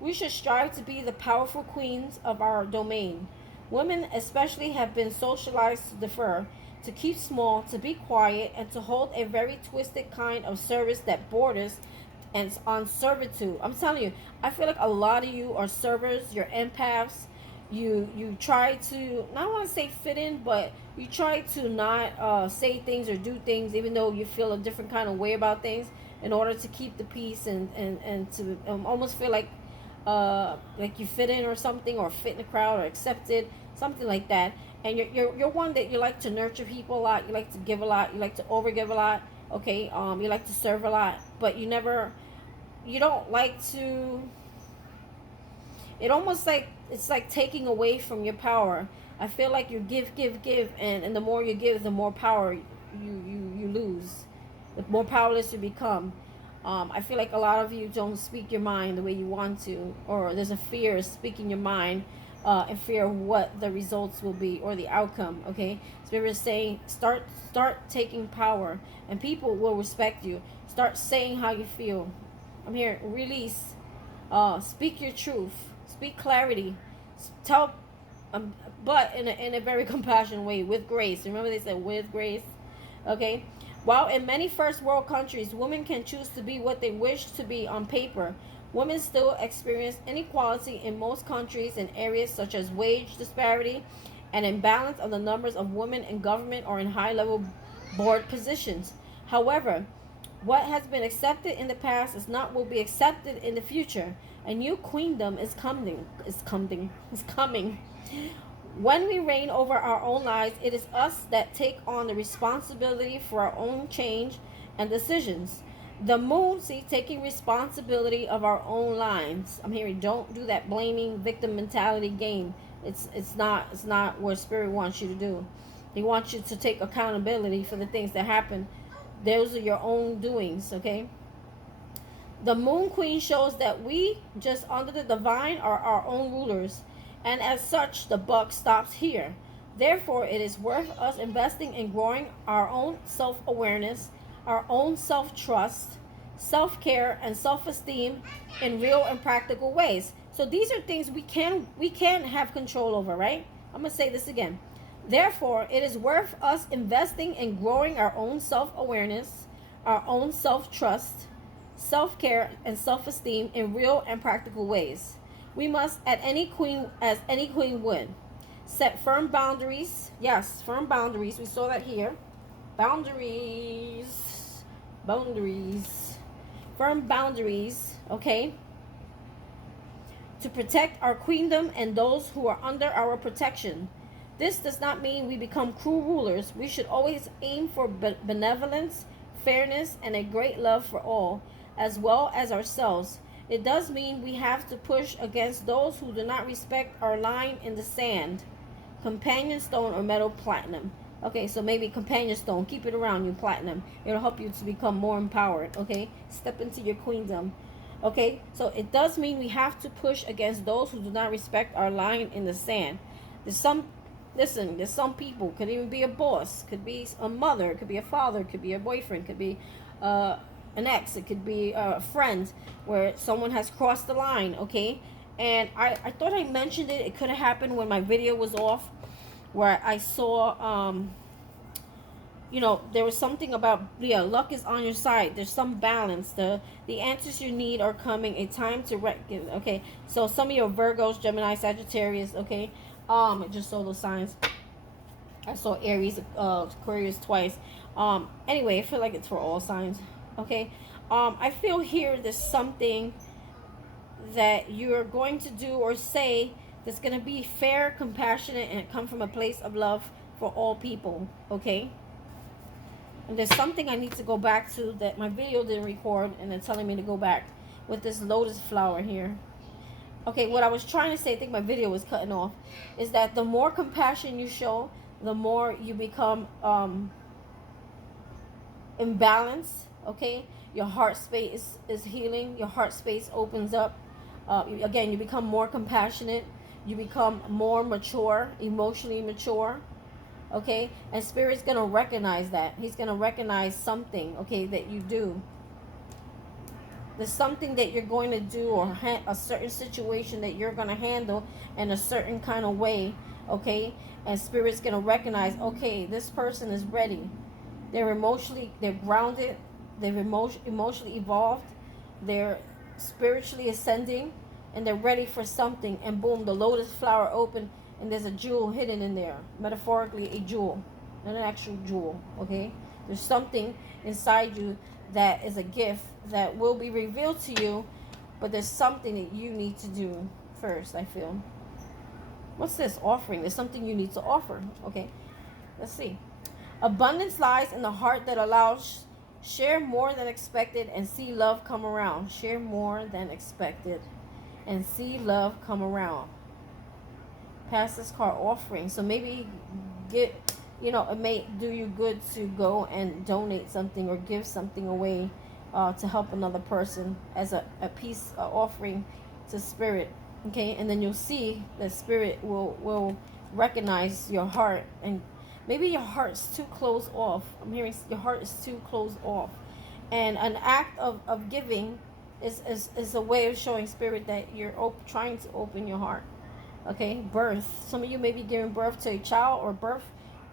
We should strive to be the powerful queens of our domain. Women especially have been socialized to defer, to keep small, to be quiet, and to hold a very twisted kind of service that borders and on servitude. I'm telling you, I feel like a lot of you are servers, you're empaths. You try to, not want to say fit in, but you try to not say things or do things even though you feel a different kind of way about things in order to keep the peace and to almost feel like you fit in or something, or fit in the crowd or accepted, something like that. And you're one that you like to nurture people a lot, you like to give a lot, you like to overgive a lot, okay? You like to serve a lot, but you don't like to, it almost like, it's like taking away from your power. I feel like you give, and the more you give, the more power you lose. The more powerless you become. I feel like a lot of you don't speak your mind the way you want to, or there's a fear of speaking your mind, and fear of what the results will be or the outcome. Okay, Spirit is saying start taking power, and people will respect you. Start saying how you feel. I'm here. Release. Speak your truth. Speak clarity. Tell, but in a very compassionate way, with grace. Remember they said with grace. Okay. While in many first world countries, women can choose to be what they wish to be on paper, women still experience inequality in most countries in areas such as wage disparity and imbalance of the numbers of women in government or in high-level board positions. However, What has been accepted in the past is not will be accepted in the future. A new queendom is coming. Is coming. When we reign over our own lives, it is us that take on the responsibility for our own change and decisions. The moon, see, taking responsibility of our own lives. I'm hearing, don't do that blaming victim mentality game. It's not what spirit wants you to do. He wants you to take accountability for the things that happen. Those are your own doings, okay? The moon queen shows that we, just under the divine, are our own rulers, and as such, the buck stops here. Therefore, it is worth us investing in growing our own self-awareness, our own self-trust, self-care, and self-esteem in real and practical ways. So these are things we can have control over, right? I'm gonna say this again. Therefore, it is worth us investing in growing our own self-awareness, our own self-trust, self-care, and self-esteem in real and practical ways. We must, as any queen would, set firm boundaries. Yes, firm boundaries. We saw that here. Boundaries. Firm boundaries, okay? To protect our queendom and those who are under our protection. This does not mean we become cruel rulers. We should always aim for benevolence, fairness, and a great love for all, as well as ourselves. It does mean we have to push against those who do not respect our line in the sand. Companion stone or metal platinum. Okay, so maybe companion stone. Keep it around you, platinum. It'll help you to become more empowered, okay? Step into your queendom. Okay, so it does mean we have to push against those who do not respect our line in the sand. There's some people, could even be a boss, could be a mother, could be a father, could be a boyfriend, could be an ex, it could be a friend, where someone has crossed the line, okay? And I thought I mentioned it. It could have happened when my video was off, where I saw, there was something about, luck is on your side. There's some balance. The answers you need are coming. A time to okay? So some of your Virgos, Gemini, Sagittarius, okay? I just saw those signs. I saw Aries, Aquarius twice. Anyway, I feel like it's for all signs, okay? I feel here there's something that you're going to do or say that's going to be fair, compassionate, and come from a place of love for all people, okay? And there's something I need to go back to that my video didn't record, and they're telling me to go back with this lotus flower here. Okay, what I was trying to say, I think my video was cutting off, is that the more compassion you show, the more you become imbalanced, okay? Your heart space is healing. Your heart space opens up. Again, you become more compassionate. You become more mature, emotionally mature, okay? And Spirit's going to recognize that. He's going to recognize something, okay, that you do. There's something that you're going to do, or a certain situation that you're going to handle in a certain kind of way, okay? And Spirit's going to recognize, okay, this person is ready. They're grounded, they've emotionally evolved, they're spiritually ascending, and they're ready for something. And boom, the lotus flower open, and there's a jewel hidden in there. Metaphorically, a jewel, not an actual jewel, okay? There's something inside you that is a gift that will be revealed to you, but there's something that you need to do first, I feel. What's this? Offering. There's something you need to offer. Okay, let's see. Abundance lies in the heart that allows. Share more than expected and see love come around. Share more than expected and see love come around. Pass this card, offering. So maybe it may do you good to go and donate something or give something away to help another person as a peace offering to Spirit. Okay, and then you'll see that Spirit will recognize your heart, and maybe your heart's too closed off. I'm hearing your heart is too closed off, and an act of giving is a way of showing Spirit that you're trying to open your heart. Okay, birth. Some of you may be giving birth to a child, or birth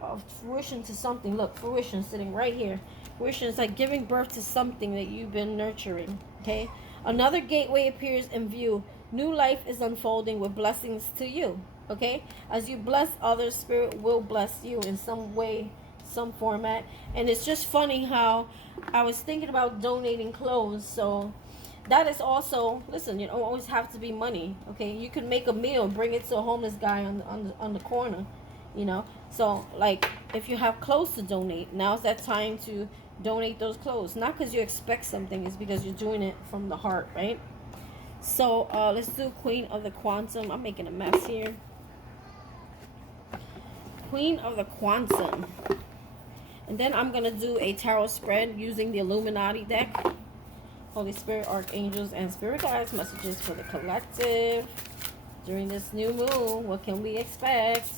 of fruition to something. Look, fruition sitting right here. Fruition is like giving birth to something that you've been nurturing. Okay, another gateway appears in view. New life is unfolding with blessings to you. Okay, as you bless others, Spirit will bless you in some way, some format. And it's just funny how I was thinking about donating clothes. So that is also, listen, you don't always have to be money. Okay, you can make a meal, bring it to a homeless guy on the corner, you know. So like, if you have clothes to donate, now's that time to donate those clothes. Not because you expect something, it's because you're doing it from the heart, right? So let's do Queen of the Quantum. I'm making a mess here. Queen of the Quantum. And then I'm going to do a tarot spread using the Illuminati deck. Holy Spirit, Archangels, and Spirit Guides, messages for the collective during this new moon. What can we expect?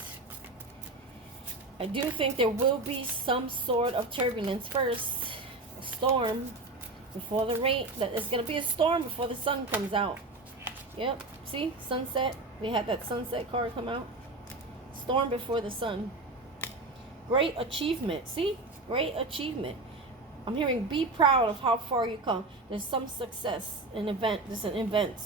I do think there will be some sort of turbulence first. A storm before the rain. It's going to be a storm before the sun comes out. Yep. See? Sunset. We had that sunset card come out. Storm before the sun. Great achievement. See? Great achievement. I'm hearing be proud of how far you come. There's some success. An event. There's an event.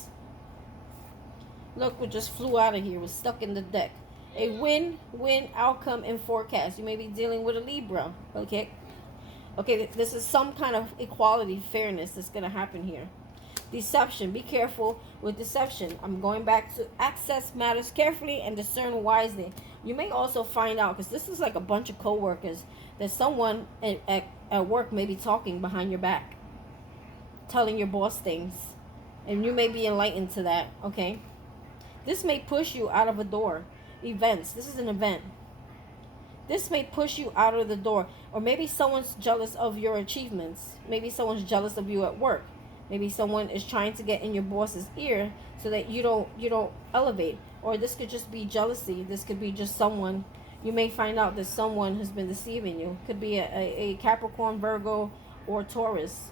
Look, we just flew out of here. We're stuck in the deck. A win-win outcome and forecast. You may be dealing with a Libra. Okay? Okay, this is some kind of equality, fairness that's going to happen here. Deception. Be careful with deception. I'm going back to access matters carefully and discern wisely. You may also find out, because this is like a bunch of co-workers, that someone at work may be talking behind your back, telling your boss things, and you may be enlightened to that. Okay, this may push you out of a door. Events. This is an event. This may push you out of the door, or maybe someone's jealous of your achievements. Maybe someone's jealous of you at work. Maybe someone is trying to get in your boss's ear so that you don't elevate. Or this could just be jealousy. This could be just someone. You may find out that someone has been deceiving you. Could be a Capricorn, Virgo, or Taurus.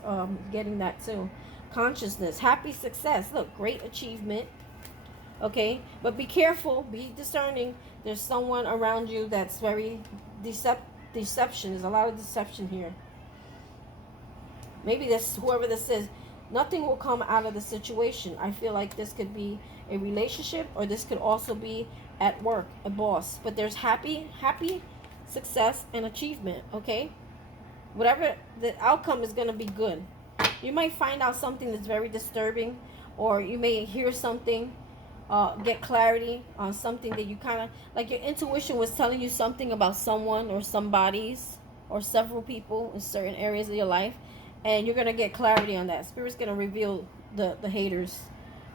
Getting that too. Consciousness. Happy success. Look, great achievement. Okay, but be careful. Be discerning. There's someone around you that's very deception. There's a lot of deception here. Maybe this, whoever this is, nothing will come out of the situation. I feel like this could be a relationship, or this could also be at work, a boss. But there's happy success and achievement, okay? Whatever the outcome is going to be good. You might find out something that's very disturbing, or you may hear something, get clarity on something that you kind of, like your intuition was telling you something about someone or somebody's or several people in certain areas of your life. And you're going to get clarity on that. Spirit's going to reveal the haters.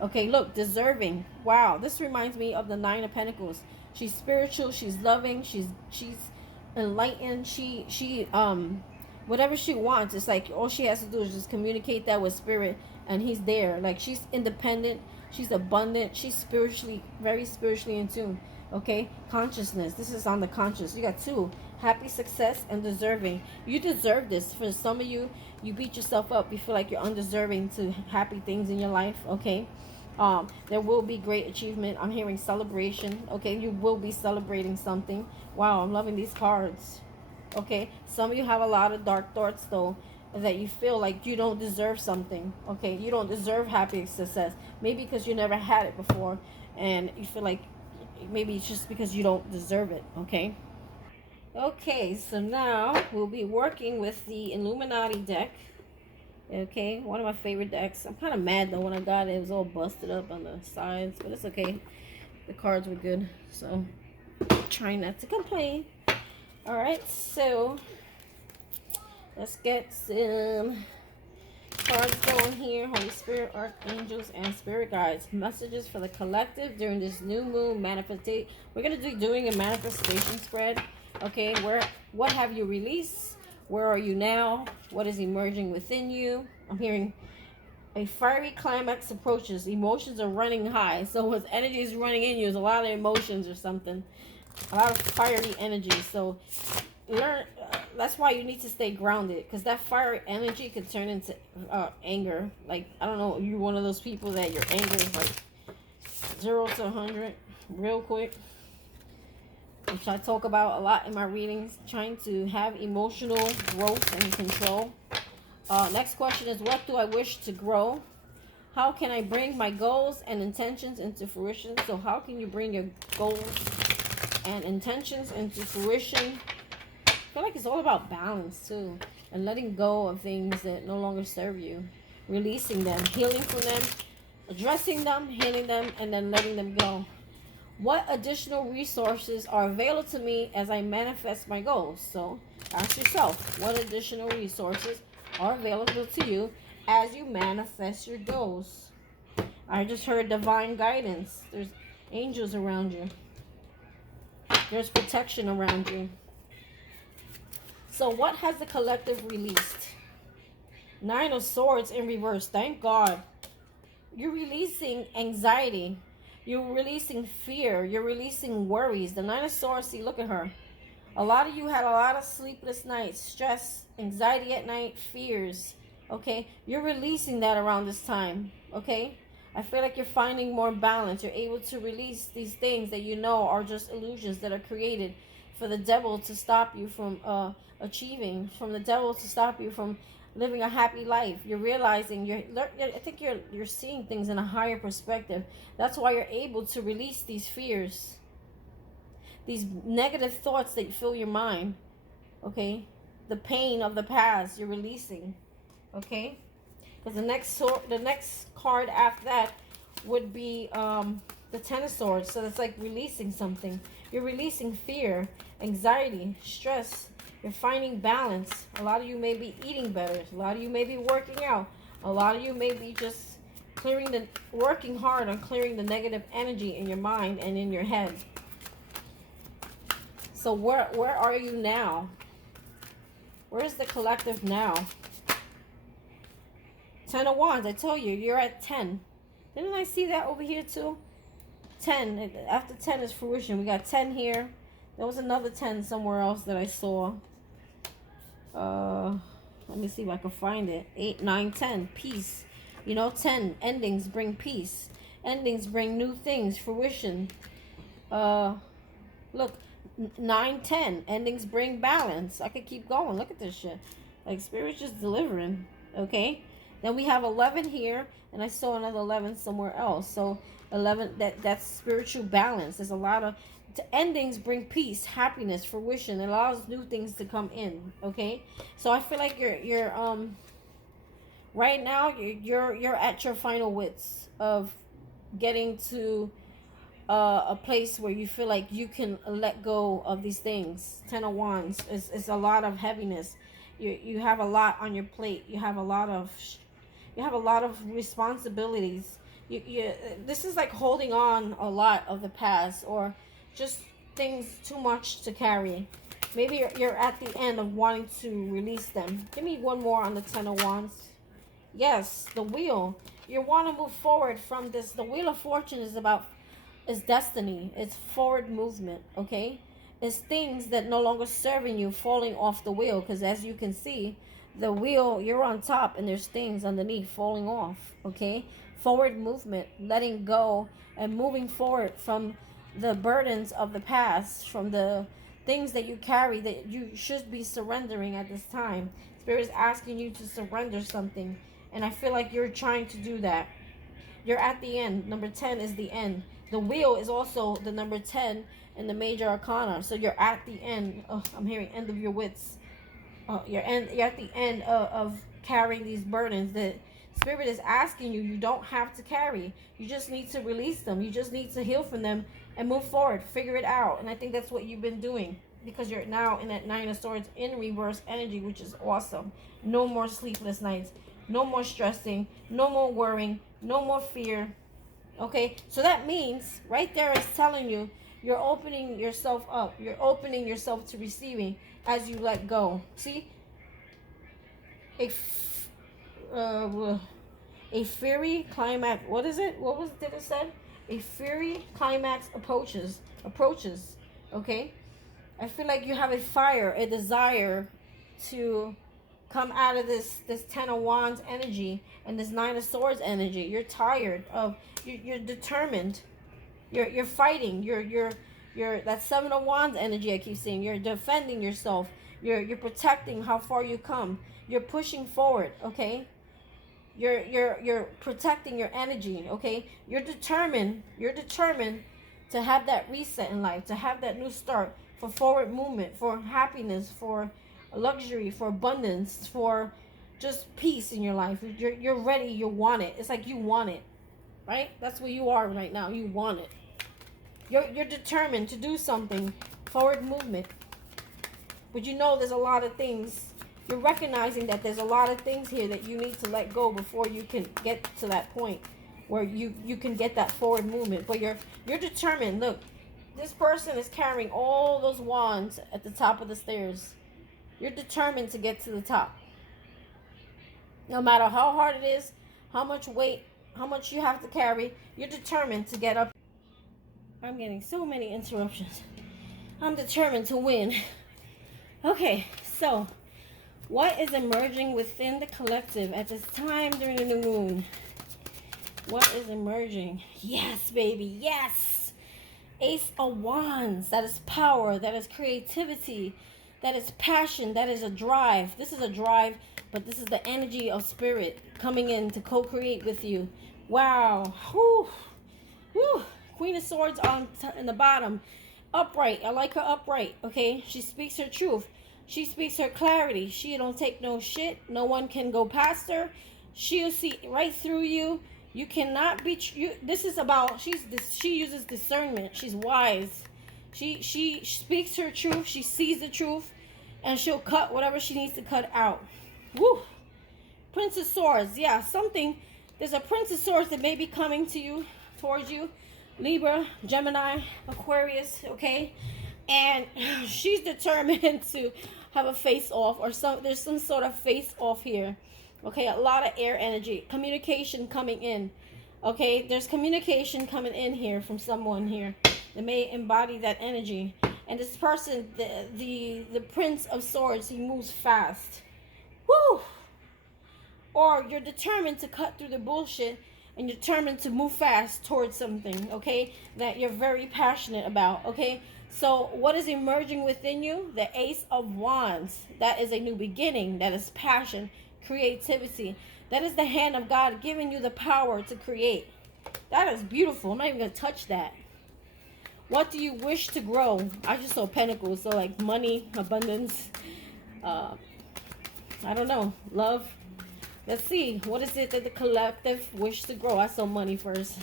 Okay, look, deserving. Wow, this reminds me of the Nine of Pentacles. She's spiritual, she's loving, she's enlightened, she whatever she wants, it's like all she has to do is just communicate that with Spirit, and he's there. Like, she's independent, she's abundant, she's spiritually, very spiritually in tune. Okay, consciousness. This is on the conscious. You got two. Happy success and deserving. You deserve this. For some of you, you beat yourself up. You feel like you're undeserving to happy things in your life. Okay, there will be great achievement. I'm hearing celebration. Okay, you will be celebrating something. Wow, I'm loving these cards. Okay, some of you have a lot of dark thoughts though, that you feel like you don't deserve something. Okay, you don't deserve happy success. Maybe because you never had it before, and you feel like maybe it's just because you don't deserve it. Okay. Okay, so now we'll be working with the Illuminati deck. Okay, one of my favorite decks. I'm kind of mad though when I got it. It was all busted up on the sides, but it's okay. The cards were good, so trying not to complain. Alright, so let's get some cards going here. Holy Spirit, Archangels, and Spirit Guides. Messages for the collective during this new moon manifestation. We're going to be doing a manifestation spread. Okay, what have you released? Where are you now? What is emerging within you? I'm hearing a fiery climax approaches. Emotions are running high. So as energy is running in you, there's a lot of emotions or something. A lot of fiery energy. So learn. That's why you need to stay grounded, because that fiery energy could turn into anger. Like, I don't know, you're one of those people that your anger is like 0 to 100 real quick, which I talk about a lot in my readings, trying to have emotional growth and control. Next question is, what do I wish to grow? How can I bring my goals and intentions into fruition? So how can you bring your goals and intentions into fruition? feel like it's all about balance too, and letting go of things that no longer serve you, releasing them, healing from them, addressing them, healing them, and then letting them go. What additional resources are available to me as I manifest my goals? So ask yourself, what additional resources are available to you as you manifest your goals? I just heard divine guidance. There's angels around you. There's protection around you. So what has the collective released? Nine of Swords in reverse. Thank God. You're releasing anxiety. You're releasing fear. You're releasing worries. The Nine of Swords, see, look at her. A lot of you had a lot of sleepless nights, stress, anxiety at night, fears. Okay? You're releasing that around this time. Okay? I feel like you're finding more balance. You're able to release these things that you know are just illusions that are created for the devil to stop you from achieving, from the devil to stop you from living a happy life. You're realizing, I think you're seeing things in a higher perspective. That's why you're able to release these fears, these negative thoughts that fill your mind. Okay? The pain of the past, you're releasing. Okay? Because the next card after that would be the Ten of Swords. So it's like releasing something. You're releasing fear, anxiety, stress. You're finding balance. A lot of you may be eating better. A lot of you may be working out. A lot of you may be just working hard on clearing the negative energy in your mind and in your head. So where are you now? Where's the collective now? Ten of Wands, I told you, you're at 10. Didn't I see that over here too? 10. After 10 is fruition. We got 10 here. There was another 10 somewhere else that I saw. Let me see if I can find it. 8, 9, 10. Peace. You know, 10. Endings bring peace. Endings bring new things. Fruition. Look. 9, 10. Endings bring balance. I could keep going. Look at this shit. Like, Spirit's just delivering. Okay? Then we have 11 here, and I saw another 11 somewhere else. So 11, that's spiritual balance. There's a lot of endings bring peace, happiness, fruition. It allows new things to come in. Okay, so I feel like you're right now you're at your final wits of getting to a place where you feel like you can let go of these things. Ten of Wands is a lot of heaviness. You have a lot on your plate. You have a lot of responsibilities. This is like holding on a lot of the past, or just things too much to carry. Maybe you're at the end of wanting to release them. Give me one more on the Ten of Wands. Yes, the Wheel. You want to move forward from this. The Wheel of Fortune is destiny. It's forward movement. Okay, it's things that no longer serving you falling off the wheel. Because as you can see, the wheel, you're on top and there's things underneath falling off. Okay, forward movement, letting go and moving forward from the burdens of the past, from the things that you carry that you should be surrendering at this time. Spirit is asking you to surrender something, and I feel like you're trying to do that. You're at the end. Number 10 is the end. The Wheel is also the number 10 in the major arcana. So you're at the end. Oh, I'm hearing end of your wits. You're at the end of carrying these burdens that Spirit is asking you. You don't have to carry. You just need to release them. You just need to heal from them and move forward. Figure it out. And I think that's what you've been doing, because you're now in that Nine of Swords in reverse energy, which is awesome. No more sleepless nights. No more stressing. No more worrying. No more fear. Okay, so that means right there is telling you you're opening yourself up. You're opening yourself to receiving as you let go. See, a fairy climax. What is it? What was did it say? A fairy climax approaches. Okay, I feel like you have a fire, a desire to come out of this Ten of Wands energy and this Nine of Swords energy. You're tired of. You're determined. You're fighting. You're that Seven of Wands energy I keep seeing. You're defending yourself. You're protecting how far you come. You're pushing forward. Okay. You're protecting your energy. Okay. You're determined. You're determined to have that reset in life, to have that new start, for forward movement, for happiness, for luxury, for abundance, for just peace in your life. You're ready. You want it. It's like you want it, right? That's where you are right now. You want it. You're determined to do something, forward movement. But you know there's a lot of things. You're recognizing that there's a lot of things here that you need to let go before you can get to that point where you can get that forward movement. But you're determined. Look, this person is carrying all those wands at the top of the stairs. You're determined to get to the top. No matter how hard it is, how much weight, how much you have to carry, you're determined to get up. I'm getting so many interruptions. I'm determined to win. Okay, so what is emerging within the collective at this time during the new moon? What is emerging? Yes, baby, yes. Ace of Wands. That is power. That is creativity. That is passion. That is a drive. This is a drive, but this is the energy of spirit coming in to co-create with you. Wow. Whew. Whew. Queen of Swords in the bottom. Upright. I like her upright. Okay. She speaks her truth. She speaks her clarity. She don't take no shit. No one can go past her. She'll see right through you. You cannot be. This is about. She uses discernment. She's wise. She speaks her truth. She sees the truth, and she'll cut whatever she needs to cut out. Woo. Prince of Swords. Yeah, something. There's a Prince of Swords that may be coming to you, towards you. Libra, Gemini, Aquarius. Okay, and she's determined to have a face off, or there's some sort of face off here. Okay, a lot of air energy, communication coming in. Okay, there's communication coming in here from someone here that may embody that energy. And this person, the Prince of Swords, he moves fast. Woo! Or you're determined to cut through the bullshit and you're determined to move fast towards something, okay, that you're very passionate about, okay? So what is emerging within you? The Ace of Wands. That is a new beginning. That is passion, creativity. That is the hand of God giving you the power to create. That is beautiful. I'm not even going to touch that. What do you wish to grow? I just saw pentacles. So like money, abundance. I don't know. Love. Let's see. What is it that the collective wish to grow? I saw money first.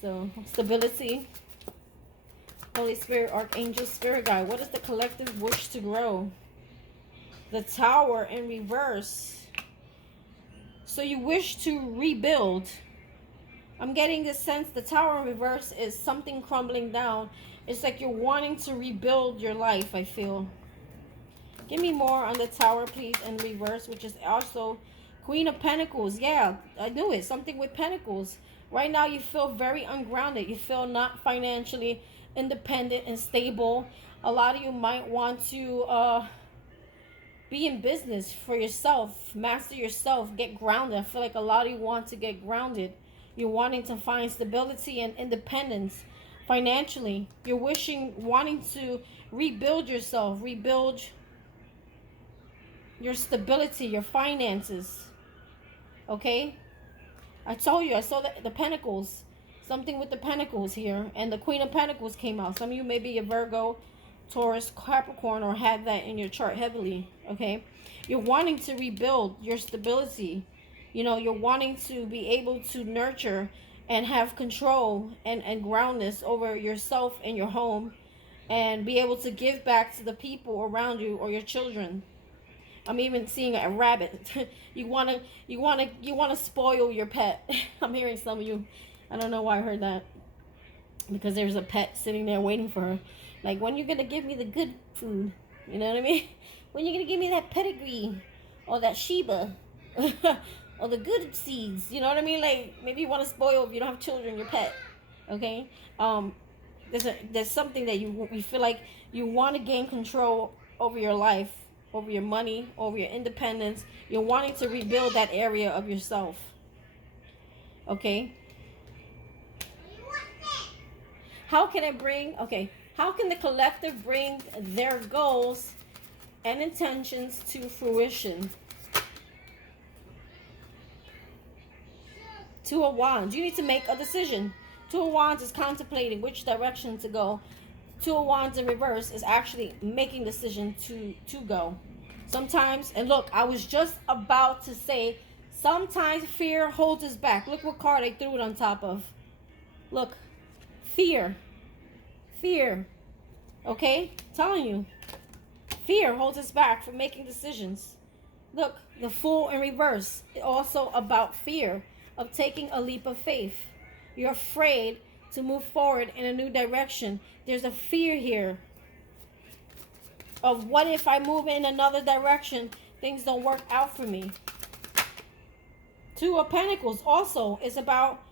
So stability. Holy Spirit, Archangel, Spirit Guide. What does the collective wish to grow? The Tower in reverse. So you wish to rebuild. I'm getting the sense the Tower in reverse is something crumbling down. It's like you're wanting to rebuild your life, I feel. Give me more on the Tower, please, in reverse, which is also Queen of Pentacles. Yeah, I knew it. Something with Pentacles. Right now you feel very ungrounded. You feel not financially independent and stable. A lot of you might want to be in business for yourself, master yourself, get grounded. I feel like a lot of you want to get grounded. You're wanting to find stability and independence financially. You're wanting to rebuild yourself, rebuild your stability, your finances. Okay, I told you, I saw the Pentacles. Something with the Pentacles here. And the Queen of Pentacles came out. Some of you may be a Virgo, Taurus, Capricorn, or had that in your chart heavily. Okay. You're wanting to rebuild your stability. You know, you're wanting to be able to nurture and have control and groundness over yourself and your home. And be able to give back to the people around you or your children. I'm even seeing a rabbit. you wanna spoil your pet. I'm hearing some of you. I don't know why I heard that. Because there's a pet sitting there waiting for her. Like, when you gonna give me the good food? You know what I mean? When you gonna give me that pedigree? Or that Sheba? Or the good seeds? You know what I mean? Like, maybe you want to spoil, if you don't have children, your pet. Okay? There's something that you feel like you want to gain control over your life, over your money, over your independence. You're wanting to rebuild that area of yourself. Okay? How can the collective bring their goals and intentions to fruition? Two of Wands. You need to make a decision. Two of Wands is contemplating which direction to go. Two of Wands in reverse is actually making decision to go. Sometimes, and look, I was just about to say, sometimes fear holds us back. Look what card I threw it on top of. Look, fear. Fear. Okay? Telling you. Fear holds us back from making decisions. Look, the Fool in reverse. Also about fear of taking a leap of faith. You're afraid to move forward in a new direction. There's a fear here of what if I move in another direction, things don't work out for me. Two of Pentacles also is about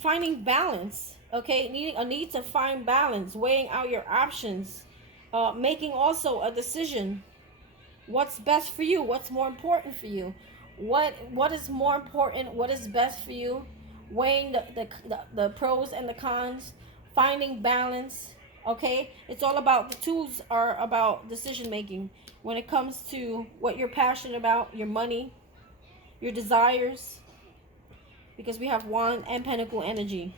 finding balance. Okay, needing a need to find balance, weighing out your options, making also a decision. What's best for you? What's more important for you? What is more important? What is best for you? Weighing the pros and the cons, finding balance. Okay, it's all about, the tools are about decision making when it comes to what you're passionate about, your money, your desires, because we have Wand and Pentacle energy.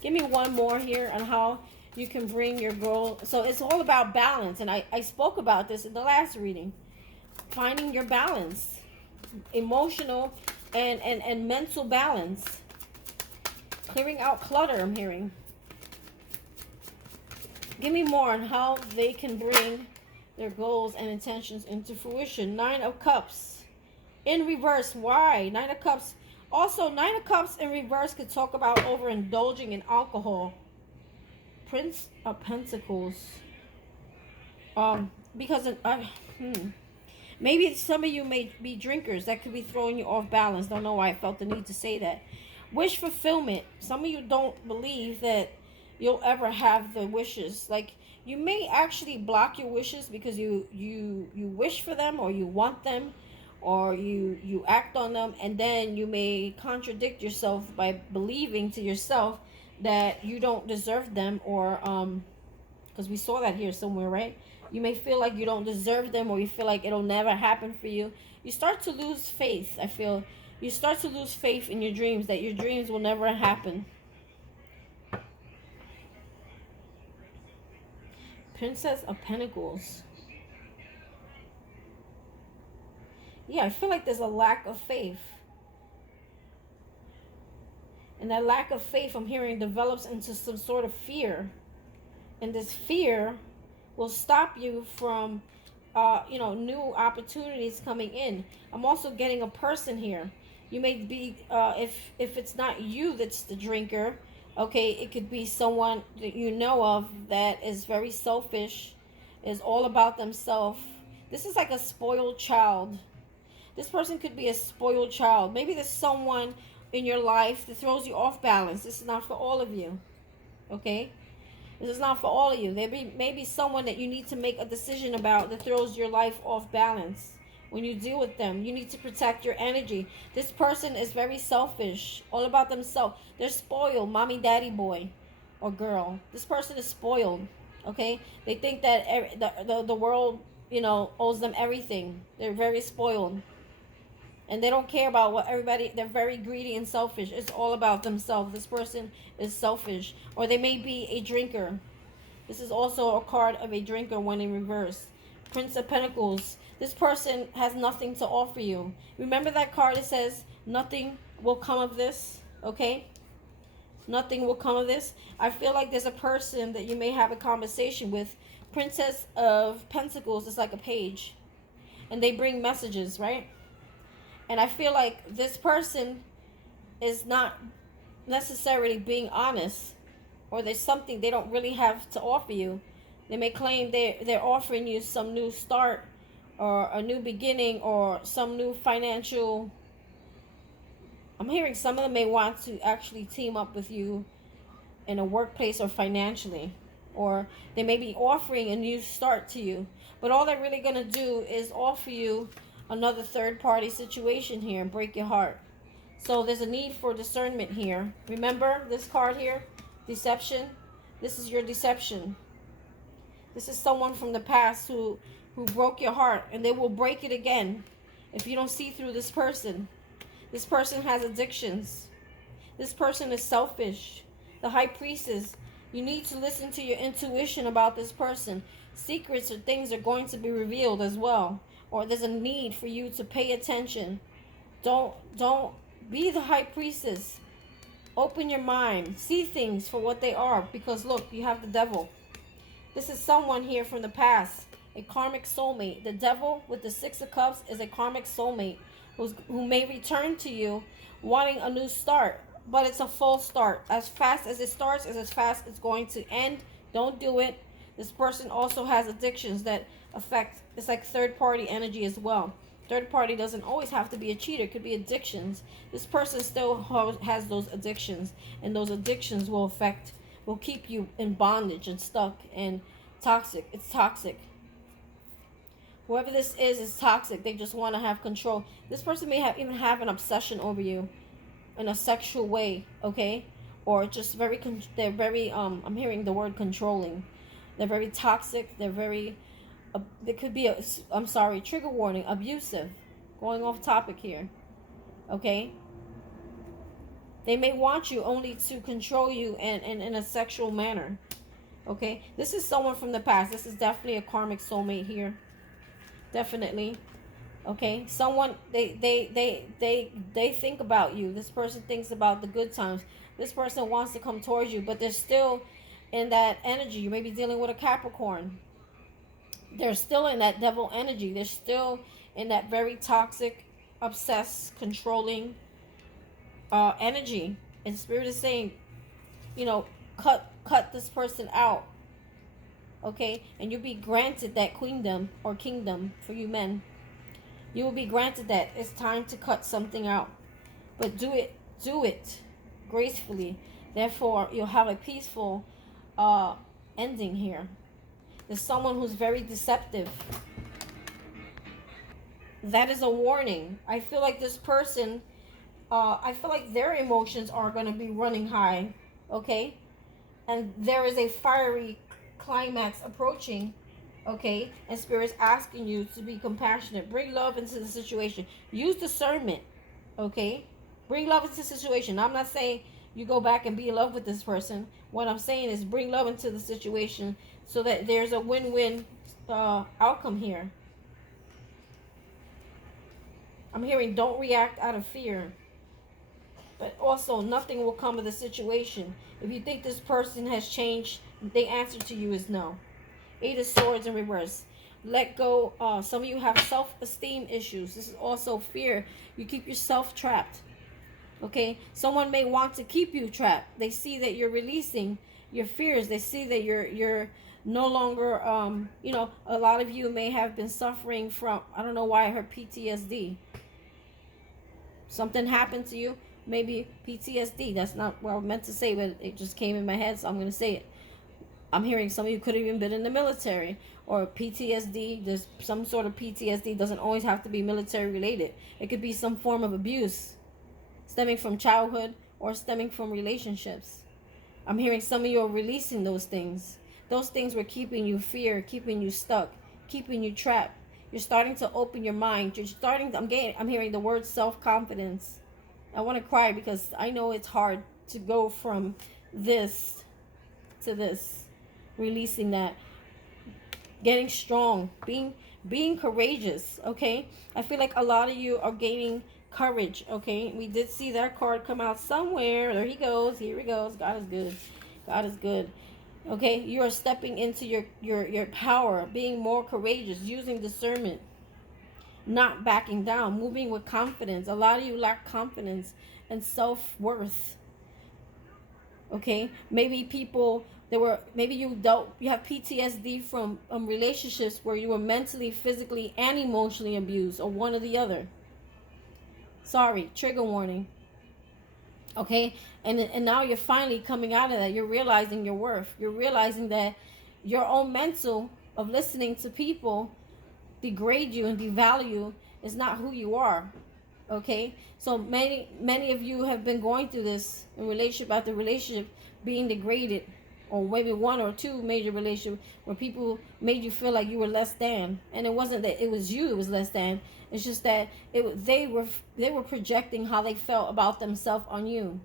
Give me one more here on how you can bring your goal. So it's all about balance, and I spoke about this in the last reading. Finding your balance, emotional and mental balance. Clearing out clutter, I'm hearing. Give me more on how they can bring their goals and intentions into fruition. Nine of Cups in reverse. Why? Nine of Cups. Also, Nine of Cups in reverse could talk about overindulging in alcohol. Prince of Pentacles. Because maybe some of you may be drinkers. That could be throwing you off balance. Don't know why I felt the need to say that. Wish fulfillment. Some of you don't believe that you'll ever have the wishes. Like, you may actually block your wishes because you wish for them, or you want them, or you act on them, and then you may contradict yourself by believing to yourself that you don't deserve them, or because we saw that here somewhere, right? You may feel like you don't deserve them, or you feel like it'll never happen for you. You start to lose faith. I feel you start to lose faith in your dreams, that your dreams will never happen. Princess of Pentacles. Yeah, I feel like there's a lack of faith. And that lack of faith, I'm hearing, develops into some sort of fear. And this fear will stop you from, new opportunities coming in. I'm also getting a person here. You may be, if it's not you that's the drinker, okay, it could be someone that you know of that is very selfish, is all about themselves. This is like a spoiled child. This person could be a spoiled child. Maybe there's someone in your life that throws you off balance. This is not for all of you, okay? This is not for all of you. There may be someone that you need to make a decision about that throws your life off balance. When you deal with them, you need to protect your energy. This person is very selfish, all about themselves. They're spoiled, mommy, daddy, boy or girl. This person is spoiled, okay? They think that the world, owes them everything. They're very spoiled. And they don't care about what everybody, they're very greedy and selfish. It's all about themselves. This person is selfish. Or they may be a drinker. This is also a card of a drinker when in reverse. Prince of Pentacles. This person has nothing to offer you. Remember that card that says, nothing will come of this, okay? Nothing will come of this. I feel like there's a person that you may have a conversation with. Princess of Pentacles is like a page. And they bring messages, right? And I feel like this person is not necessarily being honest, or there's something they don't really have to offer you. They may claim they're offering you some new start, or a new beginning, or some new financial. I'm hearing some of them may want to actually team up with you in a workplace or financially. Or they may be offering a new start to you. But all they're really going to do is offer you another third-party situation here and break your heart. So there's a need for discernment here. Remember this card here? Deception. This is your deception. This is someone from the past who broke your heart, and they will break it again if you don't see through this person. This person has addictions. This person is selfish. The High Priestess. You need to listen to your intuition about this person. Secrets or things are going to be revealed as well. Or there's a need for you to pay attention. Don't be the high priestess. Open your mind. See things for what they are. Because look, you have the devil. This is someone here from the past. A karmic soulmate. The devil with the 6 of cups is a karmic soulmate who may return to you wanting a new start. But it's a full start. As fast as it starts is as fast as it's going to end. Don't do it. This person also has addictions that affect, it's like third party energy as well. Third party doesn't always have to be a cheater. It could be addictions. This person still has those addictions. And those addictions will keep you in bondage and stuck and toxic. It's toxic. Whoever this is toxic. They just want to have control. This person may even have an obsession over you in a sexual way, okay? Or just they're very, I'm hearing the word controlling. They're very toxic. They're very, they could be, I'm sorry, trigger warning, abusive. Going off topic here, okay? They may want you only to control you and in a sexual manner, okay? This is someone from the past. This is definitely a karmic soulmate here. Definitely. Okay, someone they think about you. This person thinks about the good times. This person wants to come towards you, but they're still in that energy. You may be dealing with a Capricorn. They're still in that devil energy. They're still in that very toxic, obsessed, controlling energy. And Spirit is saying, you know, cut this person out. Okay, and you'll be granted that queendom or kingdom for you men. You will be granted that. It's time to cut something out. But do it gracefully. Therefore, you'll have a peaceful ending here. There's someone who's very deceptive. That is a warning. I feel like this person, I feel like their emotions are going to be running high. Okay? And there is a fiery climax approaching. Okay, and Spirit's asking you to be compassionate. Bring love into the situation. Use discernment. Okay, bring love into the situation. I'm not saying you go back and be in love with this person. What I'm saying is bring love into the situation so that there's a win-win outcome here. I'm hearing don't react out of fear. But also nothing will come of the situation. If you think this person has changed, the answer to you is no. 8 of Swords in reverse. Let go. Some of you have self-esteem issues. This is also fear. You keep yourself trapped. Okay? Someone may want to keep you trapped. They see that you're releasing your fears. They see that you're no longer, you know, a lot of you may have been suffering from, I don't know why I heard PTSD. Something happened to you. Maybe PTSD. That's not what I meant to say, but it just came in my head, so I'm going to say it. I'm hearing some of you could have even been in the military or PTSD. There's some sort of PTSD. Doesn't always have to be military related. It could be some form of abuse stemming from childhood or stemming from relationships. I'm hearing some of you are releasing those things. Those things were keeping you fear, keeping you stuck, keeping you trapped. You're starting to open your mind. You're starting to, I'm hearing the word self-confidence. I want to cry because I know it's hard to go from this to this. Releasing that, getting strong, being courageous. Okay, I feel like a lot of you are gaining courage. Okay, we did see that card come out somewhere. There he goes. Here he goes. God is good. God is good. Okay, you are stepping into your power, being more courageous, using discernment, not backing down, moving with confidence. A lot of you lack confidence and self-worth. Okay, maybe people. Maybe you have PTSD from relationships where you were mentally, physically, and emotionally abused, or one or the other. Sorry, trigger warning. Okay, and now you're finally coming out of that. You're realizing your worth. You're realizing that your own mental of listening to people degrade you and devalue you is not who you are. Okay, so many of you have been going through this in relationship after relationship, being degraded. Or maybe one or two major relationships where people made you feel like you were less than, and it wasn't that it was you that was less than. It's just that they were projecting how they felt about themselves on you.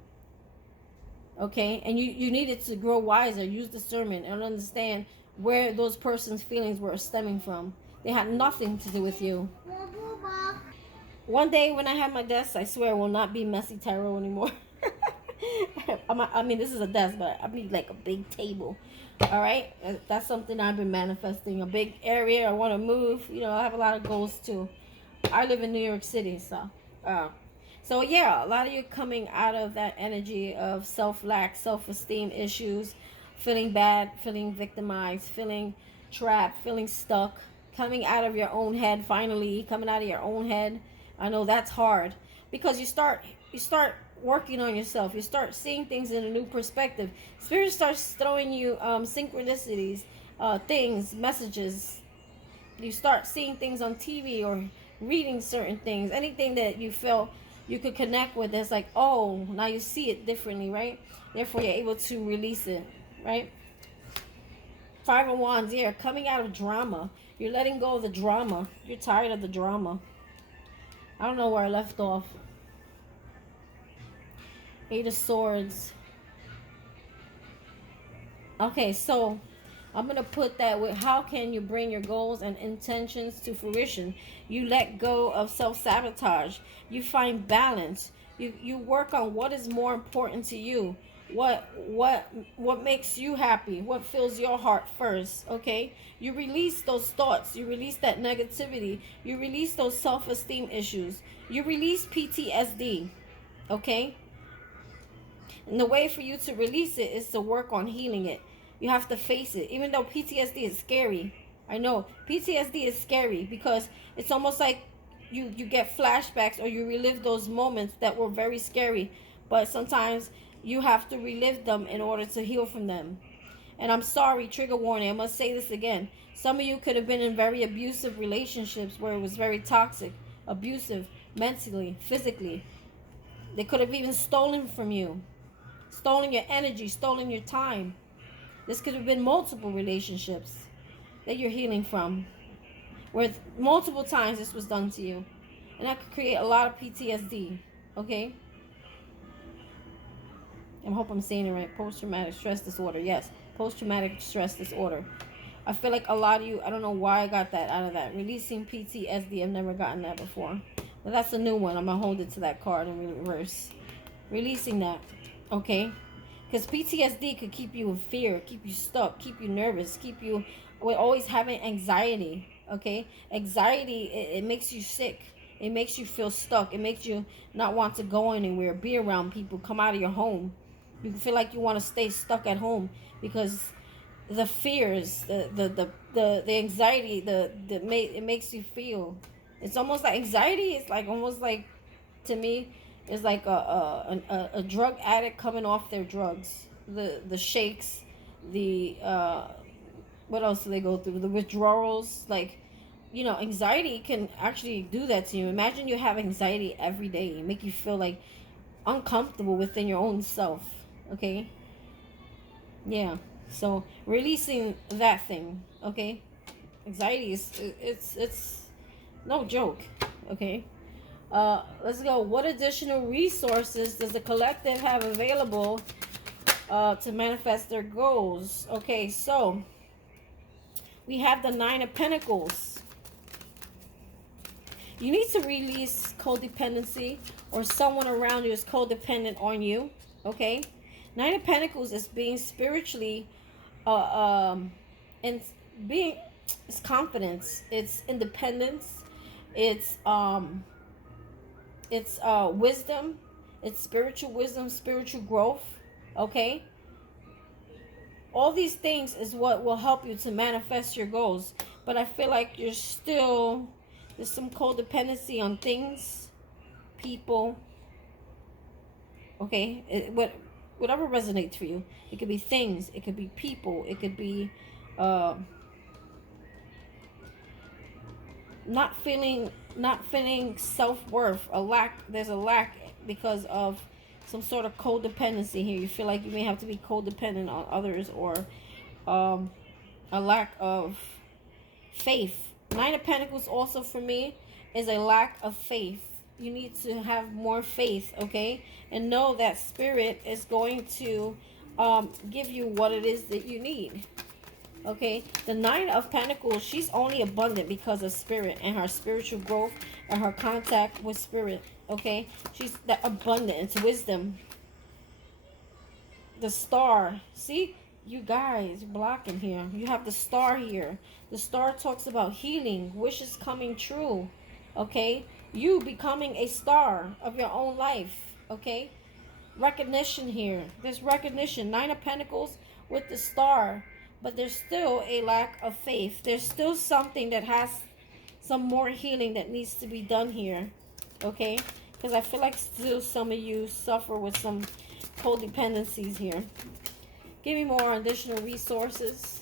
Okay, and you needed to grow wiser, use discernment, and understand where those person's feelings were stemming from. They had nothing to do with you. One day when I have my desk, I swear it will not be messy tarot anymore. I mean, this is a desk, but I mean like a big table. All right, that's something I've been manifesting. A big area I want to move. You know, I have a lot of goals too. I live in New York City, uh, so yeah, a lot of you coming out of that energy of self-lack, self-esteem issues, feeling bad, feeling victimized, feeling trapped, feeling stuck, coming out of your own head, finally coming out of your own head. I know that's hard because you start working on yourself. You start seeing things in a new perspective. Spirit starts throwing you synchronicities, things, messages. You start seeing things on TV or reading certain things, anything that you felt you could connect with. It's like, oh, now you see it differently, right? Therefore, you're able to release it, right? Five of Wands, yeah, coming out of drama. You're letting go of the drama. You're tired of the drama. I don't know where I left off. Eight of Swords. Okay, so I'm going to put that with how can you bring your goals and intentions to fruition. You let go of self-sabotage. You find balance. You work on what is more important to you. What makes you happy? What fills your heart first, okay? You release those thoughts. You release that negativity. You release those self-esteem issues. You release PTSD, okay? And the way for you to release it is to work on healing it. You have to face it. Even though PTSD is scary. I know PTSD is scary because it's almost like you get flashbacks or you relive those moments that were very scary. But sometimes you have to relive them in order to heal from them. And I'm sorry, trigger warning, I must say this again. Some of you could have been in very abusive relationships where it was very toxic, abusive, mentally, physically. They could have even stolen from you. Stolen your energy, stolen your time. This could have been multiple relationships that you're healing from, where multiple times this was done to you. And that could create a lot of PTSD, okay? I hope I'm saying it right. Post-traumatic stress disorder. Yes, post-traumatic stress disorder. I feel like a lot of you, I don't know why I got that out of that. Releasing PTSD, I've never gotten that before. But that's a new one. I'm going to hold it to that card in reverse. Releasing that, okay? Because PTSD could keep you in fear, keep you stuck, keep you nervous, keep you with always having anxiety, okay? Anxiety, it makes you sick. It makes you feel stuck. It makes you not want to go anywhere, be around people, come out of your home. You feel like you want to stay stuck at home because the fears, the anxiety, it makes you feel. It's almost like anxiety is like almost like, to me, is like a drug addict coming off their drugs. The shakes, the what else do they go through? The withdrawals, like, you know, anxiety can actually do that to you. Imagine you have anxiety every day, make you feel like uncomfortable within your own self. Okay, yeah. So releasing that thing, okay. Anxiety is it's no joke, okay. Let's go. What additional resources does the collective have available to manifest their goals? Okay, so we have the Nine of Pentacles. You need to release codependency, or someone around you is codependent on you, okay? Nine of Pentacles is being spiritually, and being, it's confidence, it's independence, it's wisdom, it's spiritual wisdom, spiritual growth, okay? All these things is what will help you to manifest your goals. But I feel like you're still, there's some codependency on things, people, okay? Whatever resonates for you. It could be things, it could be people, it could be not feeling self-worth, there's a lack because of some sort of codependency here. You feel like you may have to be codependent on others, or a lack of faith. Nine of Pentacles also for me is a lack of faith, you need to have more faith, okay? And know that Spirit is going to give you what it is that you need. Okay, the Nine of Pentacles, she's only abundant because of Spirit and her spiritual growth and her contact with Spirit. Okay, she's that abundance, wisdom. The Star, see, you guys blocking here. You have the Star here. The Star talks about healing, wishes coming true. Okay, you becoming a star of your own life. Okay, recognition here. There's recognition. Nine of Pentacles with the Star. But there's still a lack of faith. There's still something that has some more healing that needs to be done here. Okay? Because I feel like still some of you suffer with some codependencies here. Give me more additional resources.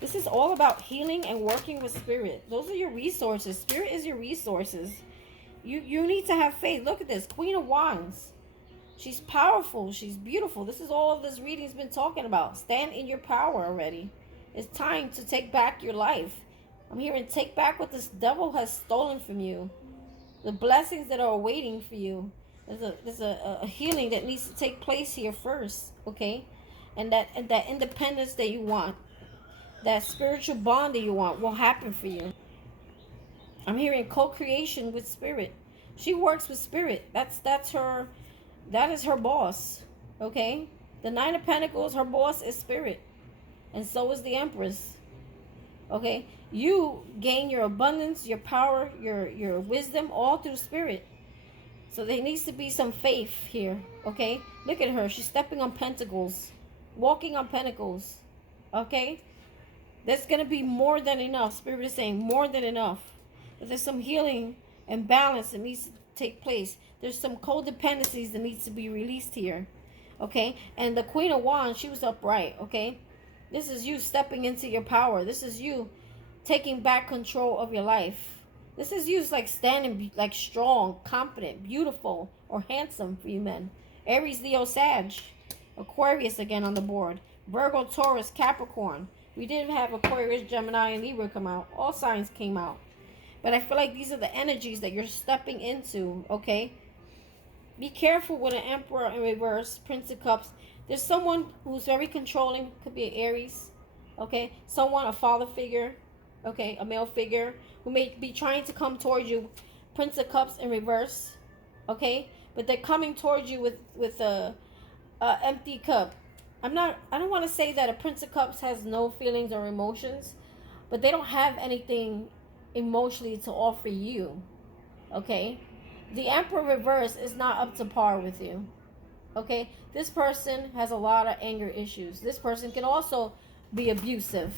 This is all about healing and working with Spirit. Those are your resources. Spirit is your resources. You need to have faith. Look at this. Queen of Wands. She's powerful. She's beautiful. This is all this reading's been talking about. Stand in your power already. It's time to take back your life. I'm hearing take back what this devil has stolen from you. The blessings that are waiting for you. There's a healing that needs to take place here first. Okay? And that independence that you want. That spiritual bond that you want will happen for you. I'm hearing co-creation with Spirit. She works with Spirit. That's her. That is her boss, okay? The Nine of Pentacles, her boss is Spirit. And so is the Empress, okay? You gain your abundance, your power, your wisdom, all through Spirit. So there needs to be some faith here, okay? Look at her. She's stepping on pentacles, walking on pentacles, okay? There's going to be more than enough. Spirit is saying more than enough. But there's some healing and balance that needs to take place. There's some codependencies that needs to be released here. Okay? And the Queen of Wands, she was upright. Okay? This is you stepping into your power. This is you taking back control of your life. This is you like standing like strong, confident, beautiful, or handsome for you men. Aries, Leo, Sag. Aquarius again on the board. Virgo, Taurus, Capricorn. We did have Aquarius, Gemini, and Libra come out. All signs came out. But I feel like these are the energies that you're stepping into, okay? Be careful with an Emperor in reverse, Prince of Cups. There's someone who's very controlling. Could be an Aries, okay? Someone, a father figure, okay? A male figure who may be trying to come towards you. Prince of Cups in reverse, okay? But they're coming towards you with a empty cup. I don't want to say that a Prince of Cups has no feelings or emotions, but they don't have anything emotionally to offer you, okay? The Emperor reverse is not up to par with you, okay? This person has a lot of anger issues. This person can also be abusive.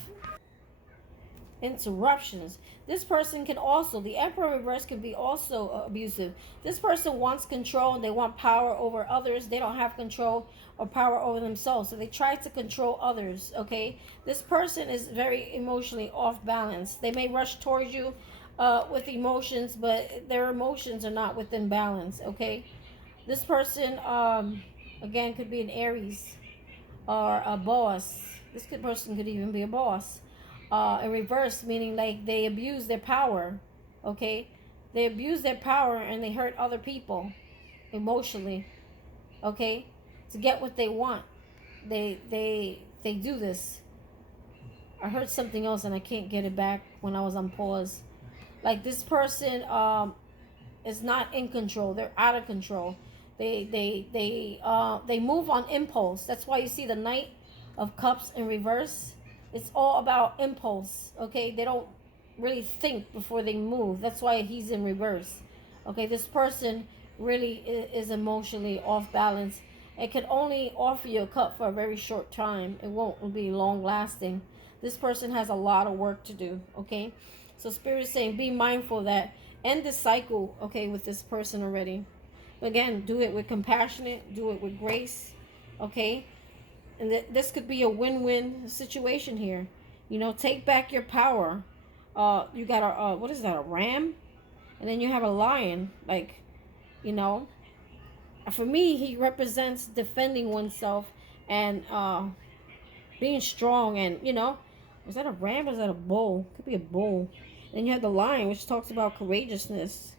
Interruptions. This person can also, the Emperor reverse can be also abusive. This person wants control. They want power over others. They don't have control or power over themselves. So they try to control others, okay? This person is very emotionally off balance. They may rush towards you with emotions, but their emotions are not within balance, okay? This person, again, could be an Aries or a boss. This person could even be a boss. In reverse, meaning like they abuse their power, okay? They abuse their power and they hurt other people emotionally, okay? To get what they want. They do this. I heard something else and I can't get it back when I was on pause. Like this person is not in control. They're out of control. They move on impulse. That's why you see the Knight of Cups in reverse. It's all about impulse, okay? They don't really think before they move. That's why he's in reverse, okay? This person really is emotionally off balance. It can only offer you a cup for a very short time. It won't be long lasting. This person has a lot of work to do, okay? So Spirit is saying be mindful of that. End this cycle, okay, with this person already. But again, do it with compassionate, do it with grace, okay? And this could be a win-win situation here. You know, take back your power. You got a, what is that, a ram? And then you have a lion. Like, you know, for me, he represents defending oneself and being strong. And, you know, was that a ram or was that a bull? Could be a bull. Then you have the Lion, which talks about courageousness.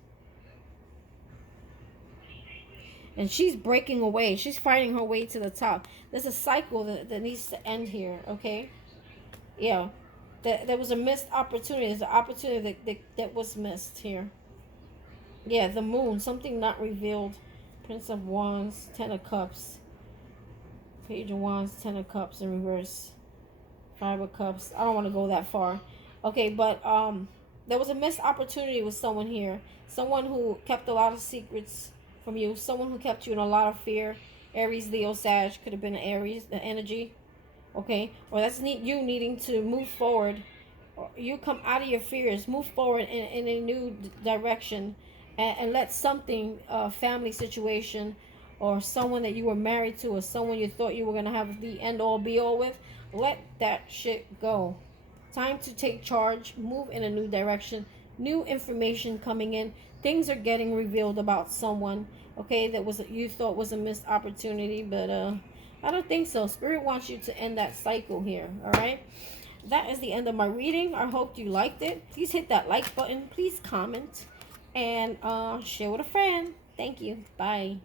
And she's breaking away. She's fighting her way to the top. There's a cycle that needs to end here, okay? Yeah. There was a missed opportunity. There's an opportunity that was missed here. Yeah, the Moon. Something not revealed. Prince of Wands, Ten of Cups. Page of Wands, Ten of Cups in reverse. Five of Cups. I don't want to go that far. Okay, but there was a missed opportunity with someone here. Someone who kept a lot of secrets from you. Someone who kept you in a lot of fear. Aries, Leo, Sag. Could have been Aries, the energy. Okay? Or that's you needing to move forward. Or you come out of your fears. Move forward in a new direction. And let something, family situation, or someone that you were married to, or someone you thought you were going to have the end all be all with, let that shit go. Time to take charge, move in a new direction, new information coming in, things are getting revealed about someone, okay, that was you thought was a missed opportunity, but I don't think so. Spirit wants you to end that cycle here, all right? That is the end of my reading. I hope you liked it. Please hit that like button, please comment, and share with a friend. Thank you. Bye.